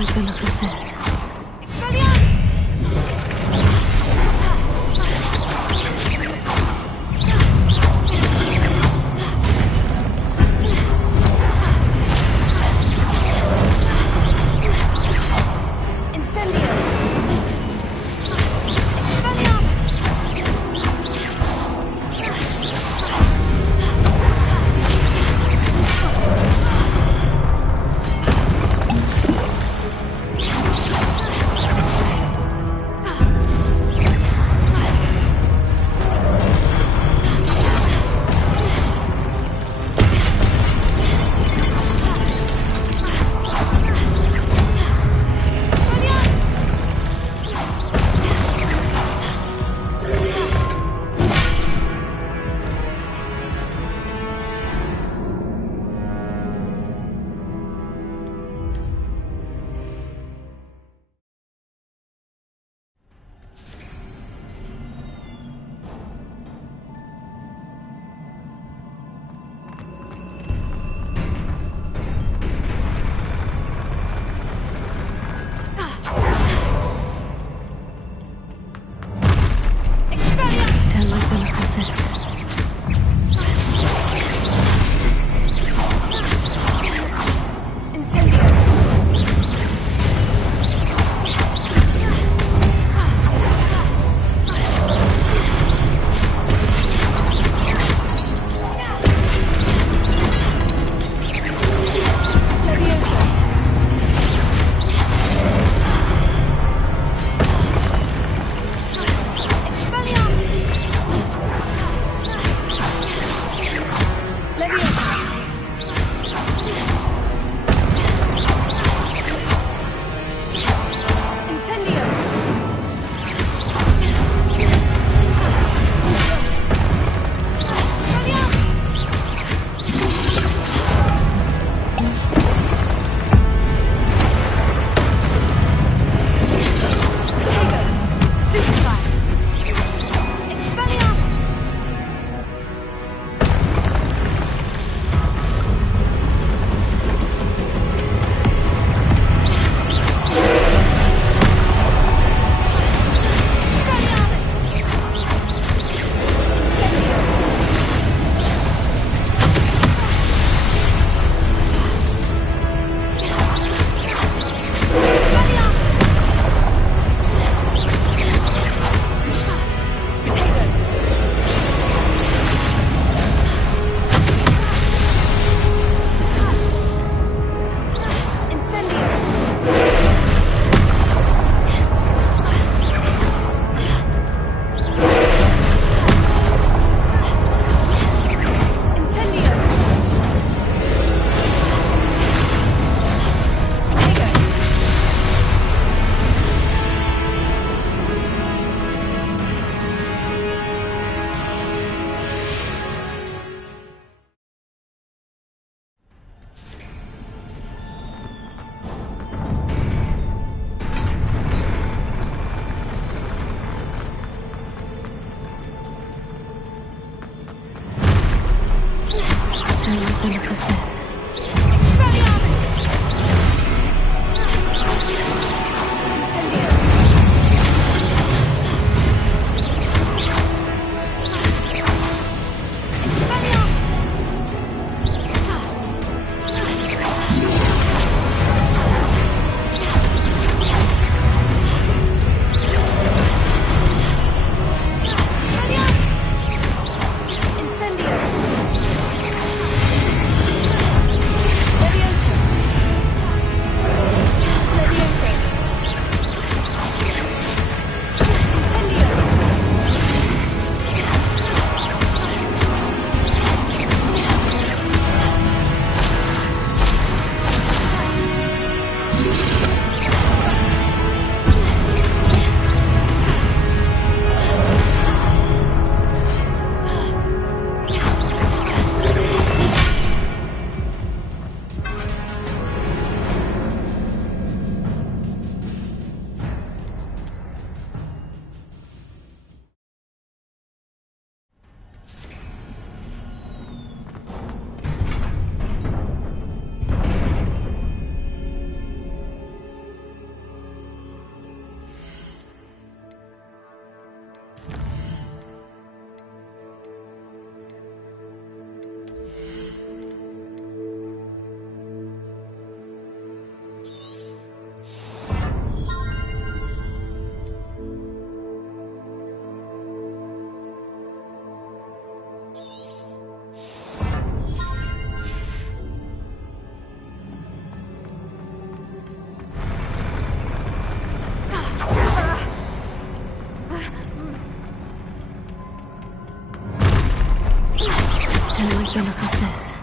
like the look of this. take a look at this.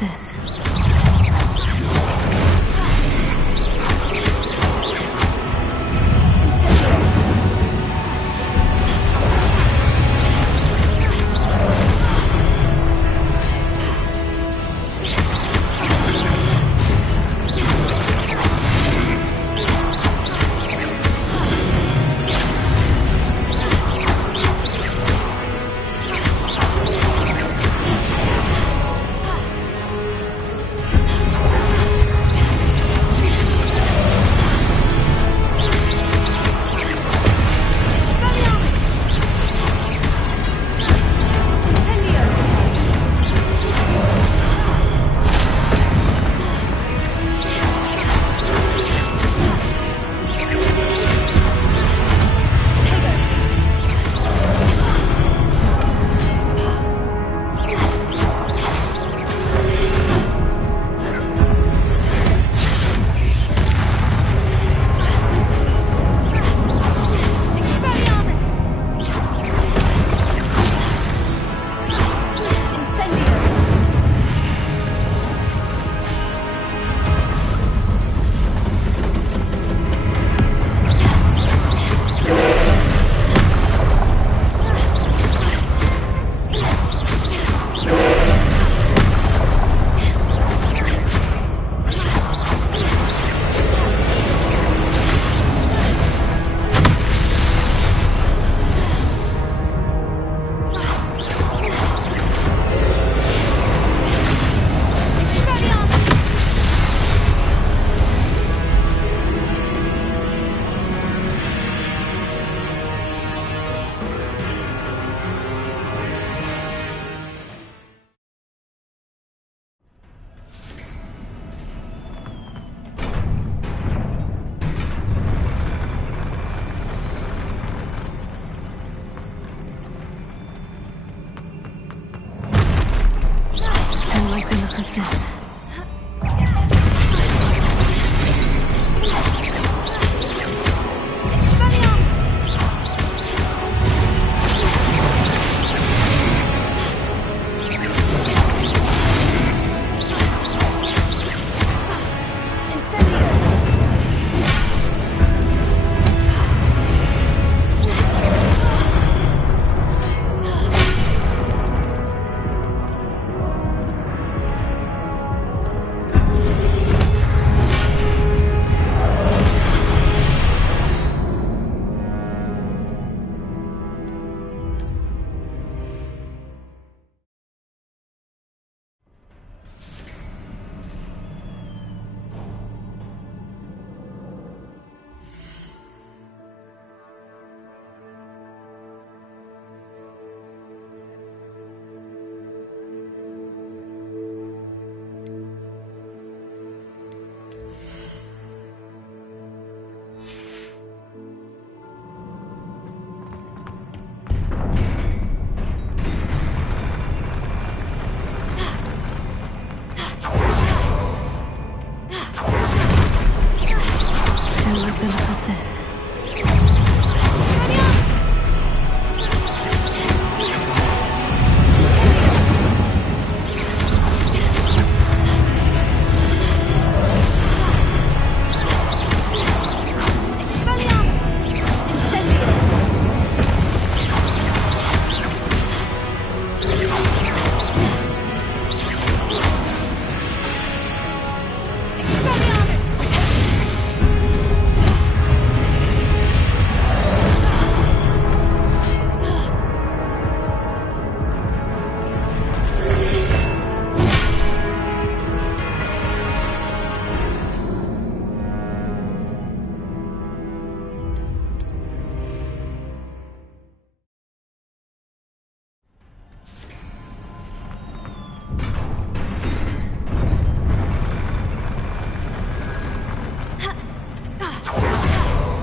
of this.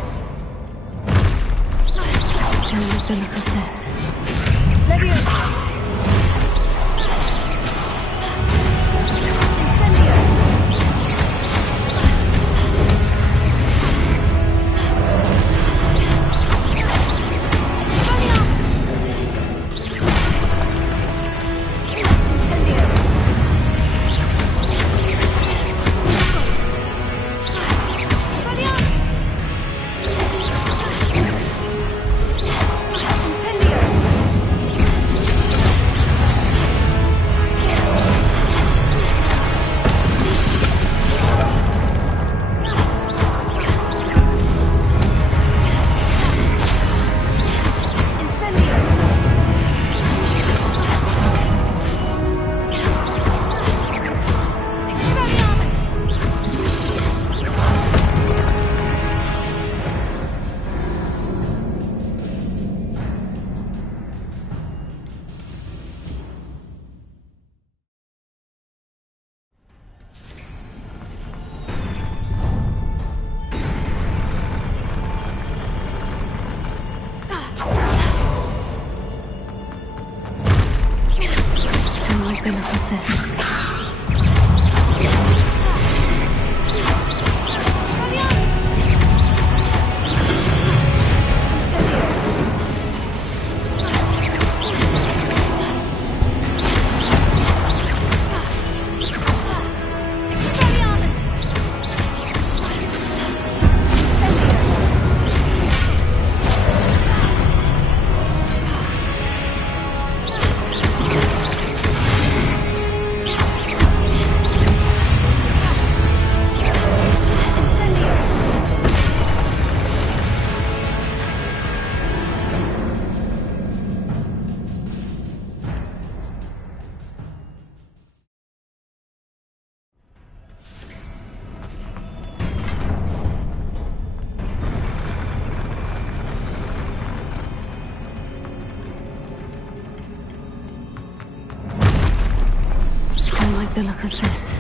This. the look of this. The look of this.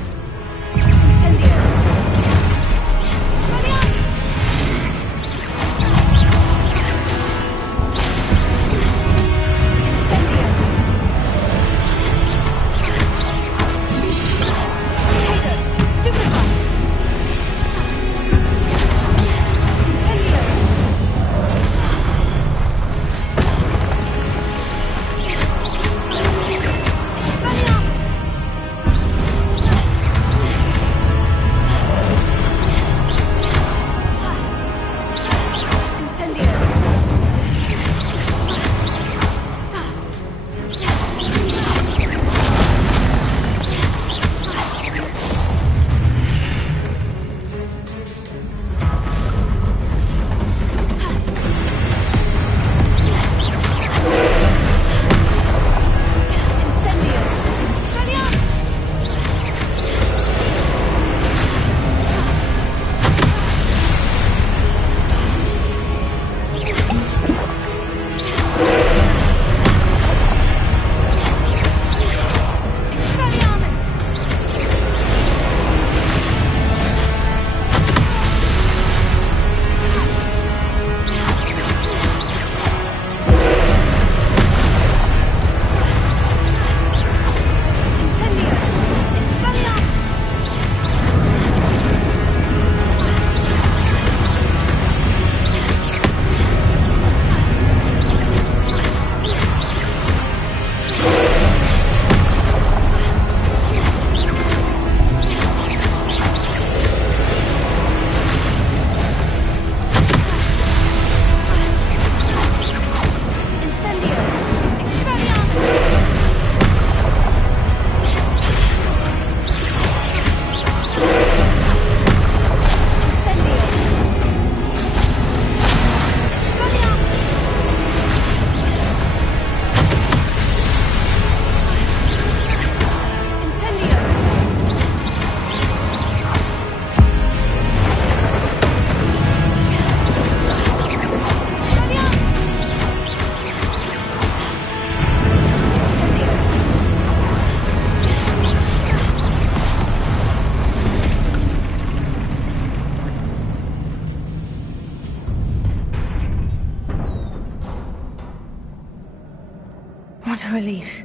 What a relief.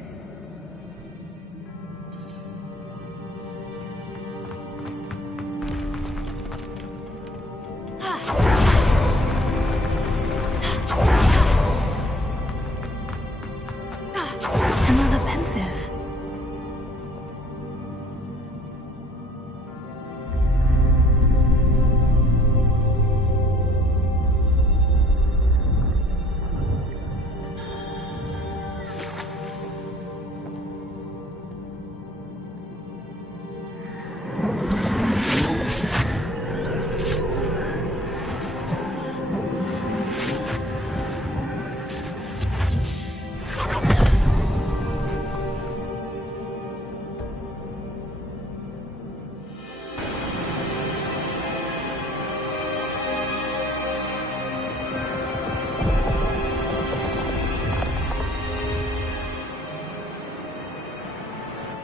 Another pensive.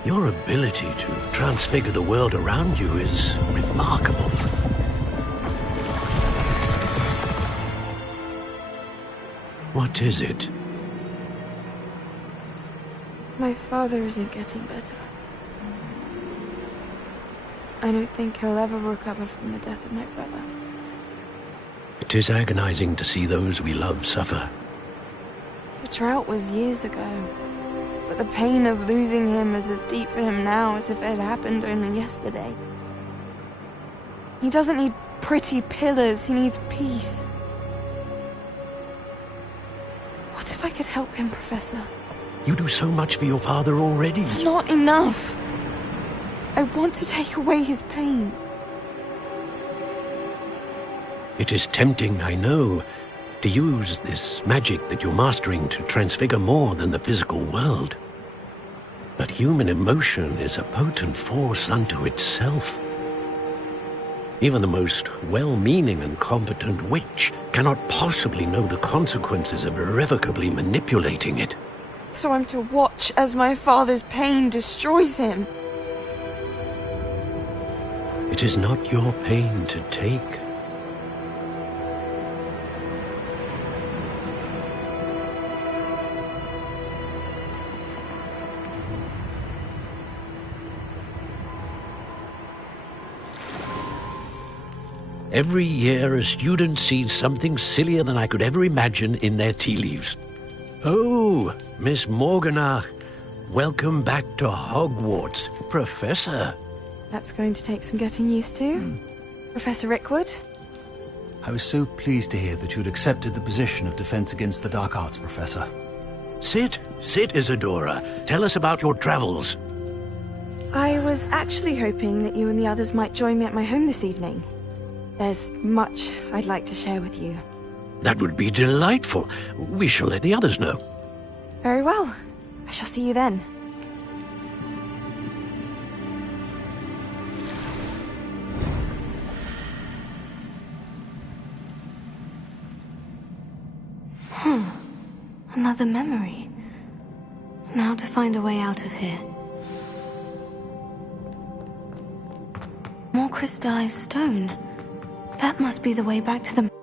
Your ability to transfigure the world around you is remarkable. What is it? My father isn't getting better. I don't think he'll ever recover from the death of my brother. It is agonizing to see those we love suffer. The drought was years ago, but the pain of losing him is as deep for him now as if it had happened only yesterday. He doesn't need pretty pillars, he needs peace. What if I could help him, Professor? You do so much for your father already. It's not enough. I want to take away his pain. It is tempting, I know, to use this magic that you're mastering to transfigure more than the physical world. But human emotion is a potent force unto itself. Even the most well-meaning and competent witch cannot possibly know the consequences of irrevocably manipulating it. So I'm to watch as my father's pain destroys him. It is not your pain to take. Every year, a student sees something sillier than I could ever imagine in their tea leaves. Oh, Miss Morganach, welcome back to Hogwarts, Professor. That's going to take some getting used to. Professor Rickwood? I was so pleased to hear that you'd accepted the position of Defense Against the Dark Arts, Professor. Sit, Isadora. Tell us about your travels. I was actually hoping that you and the others might join me at my home this evening. There's much I'd like to share with you. That would be delightful. We shall let the others know. Very well. I shall see you then. Another memory. Now to find a way out of here. More crystallized stone. That must be the way back to the...